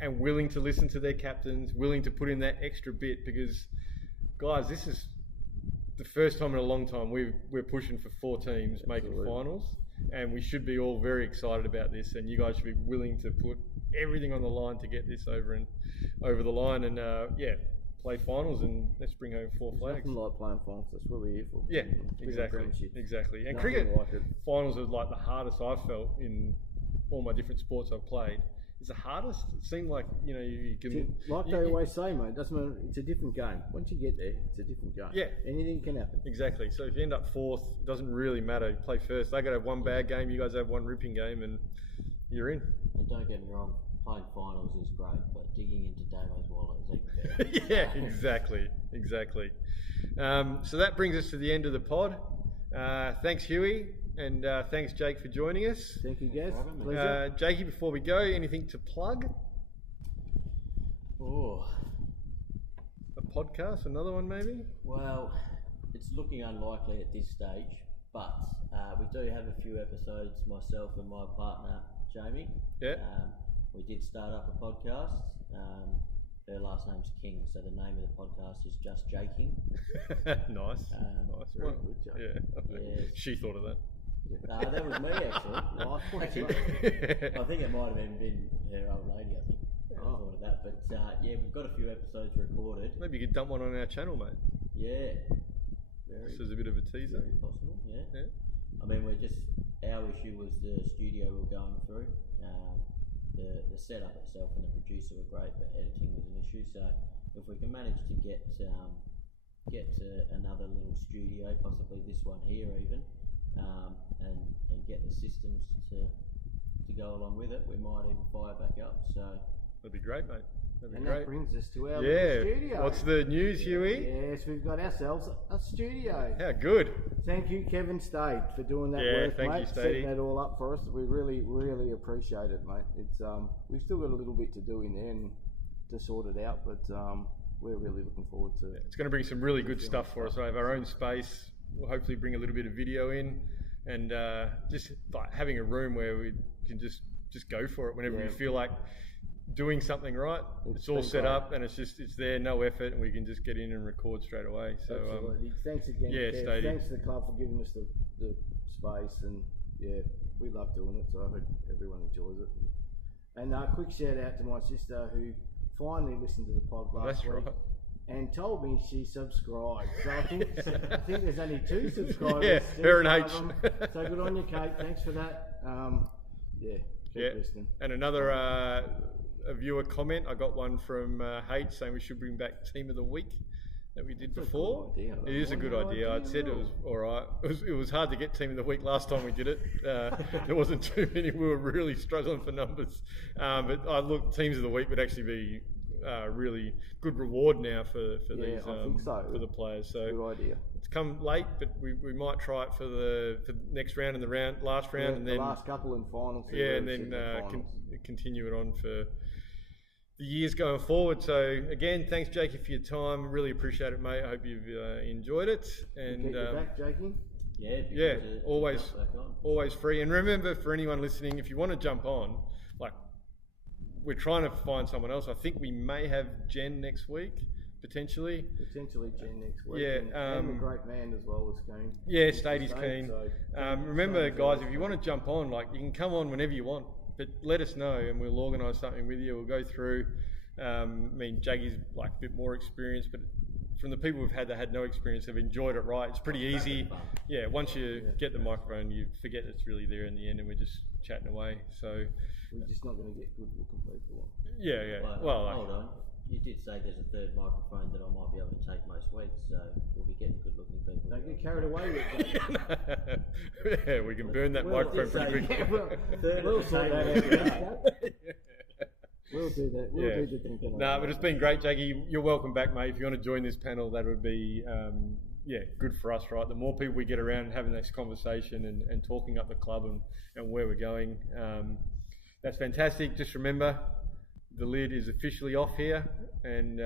and willing to listen to their captains, willing to put in that extra bit, because, guys, this is the first time in a long time we're pushing for 4 teams making finals, and we should be all very excited about this, and you guys should be willing to put everything on the line to get this over the line, and play finals, and let's bring home 4 flags. Nothing like playing finals. That's what we're here for. Yeah, exactly. And Nothing cricket like it. finals are like the hardest I've felt in all my different sports I've played. It's the hardest. It seemed like you can. Like they always say, mate. Doesn't matter. It's a different game. Once you get there, it's a different game. Yeah, anything can happen. Exactly. So if you end up 4th, it doesn't really matter. You play first. They got to have one bad game. You guys have one ripping game, and you're in. And don't get me wrong. Playing finals is great, but digging into Damo's wallet is even better. Yeah, exactly. So that brings us to the end of the pod. Thanks, Hewey, and thanks, Jake, for joining us. Thank you, Gaz. Pleasure. Jakey, before we go, anything to plug? Oh, a podcast, another one maybe? Well, it's looking unlikely at this stage, but we do have a few episodes, myself and my partner, Jamie. Yeah. We did start up a podcast. Her last name's King, so the name of the podcast is Just Jaking. Nice. Very good, Jake. Yeah. She thought of that. That was me actually. I think it might have even been her old lady. I think thought of that. But we've got a few episodes recorded. Maybe you could dump one on our channel, mate. Yeah. This is a bit of a teaser. Very possible. Yeah. I mean, our issue was the studio we were going through. The setup itself and the producer were great, but editing was an issue. So if we can manage to get to another little studio, possibly this one here even, and get the systems to go along with it, we might even fire back up. So that'd be great, mate. That brings us to our studio. What's the news, Hewey? Yes, we've got ourselves a studio. How good. Thank you, Kevin Stade, for doing that work, thank mate. you, Stade. Setting that all up for us. We really, really appreciate it, mate. It's we've still got a little bit to do in there and to sort it out, but we're really looking forward to it. It's going to bring some really good stuff for us. We have our own space. We'll hopefully bring a little bit of video in, and just like having a room where we can just go for it whenever we feel like doing something right. It's all set up, and it's there, no effort, and we can just get in and record straight away. So absolutely. Thanks again. Kev. Thanks to the club for giving us the space, and we love doing it. So I hope everyone enjoys it. And quick shout out to my sister who finally listened to the pod last week. Right. And told me she subscribed. So I think there's only 2 subscribers. Yeah, her and H. So good on you, Kate. Thanks for that. Keep listening. And another a viewer comment. I got one from H saying we should bring back Team of the Week that we did before. It is a good idea. I'd said it was all right. It was hard to get Team of the Week last time we did it. There wasn't too many. We were really struggling for numbers. But I look, Teams of the Week would actually be really good reward now for these I think so. for the players. So good idea. It's come late, but we might try it for the next round and the last round, and then the last couple in finals. And then continue it on for the years going forward. So again, thanks, Jakey, for your time. Really appreciate it, mate. I hope you've enjoyed it. And get you back, Jakey. Yeah, always free. And remember, for anyone listening, if you want to jump on, like, we're trying to find someone else. I think we may have Jen next week, potentially. Potentially Jen next week. Yeah, and the great man as well is keen. Yeah, Stady's keen. So, remember, guys, if you want to jump on, like, you can come on whenever you want, but let us know and we'll organise something with you. We'll go through. I mean, Jaggy's like a bit more experienced, but from the people we've had that had no experience have enjoyed it. Right, it's pretty easy. Yeah, once you get the microphone, you forget it's really there in the end, and we're just chatting away. So we're just not going to get good looking people. Yeah. Well, hold on. You did say there's a third microphone that I might be able to take most weeks, so we'll be getting good looking people. Don't get carried away with that. Yeah, we can burn that microphone pretty quick. We'll sort that out. We'll do that. We'll do the thinking. No, but it's been great, Jaggy. You're welcome back, mate. If you want to join this panel, that would be good for us, right? The more people we get around and having this conversation and talking up the club and where we're going, that's fantastic. Just remember, the lid is officially off here, and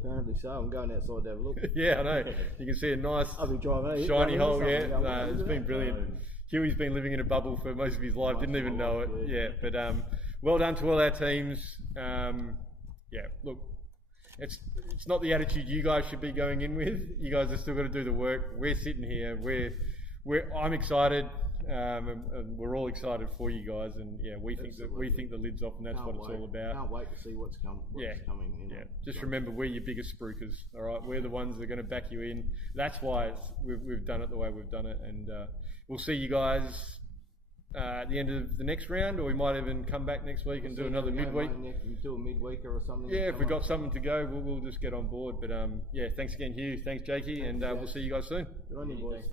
apparently so. I'm going outside to have a look. Yeah, I know. You can see a nice shiny hole. Yeah, it's been brilliant. Huey's been living in a bubble for most of his life. Didn't even know it. Yeah, but well done to all our teams. Look, it's not the attitude you guys should be going in with. You guys have still got to do the work. We're sitting here. I'm excited. And we're all excited for you guys, and we think the lid's off, and that's what it's all about. Can't wait to see what's coming. Just remember, we're your biggest spruikers. All right, we're the ones that are going to back you in. That's why we've done it the way we've done it, and we'll see you guys at the end of the next round, or we might even come back next week and do another midweek. Do a midweeker or something. Yeah, if we've got something to go, we'll just get on board. But thanks again, Hugh. Thanks, Jakey, and we'll see you guys soon. Good on you, boys.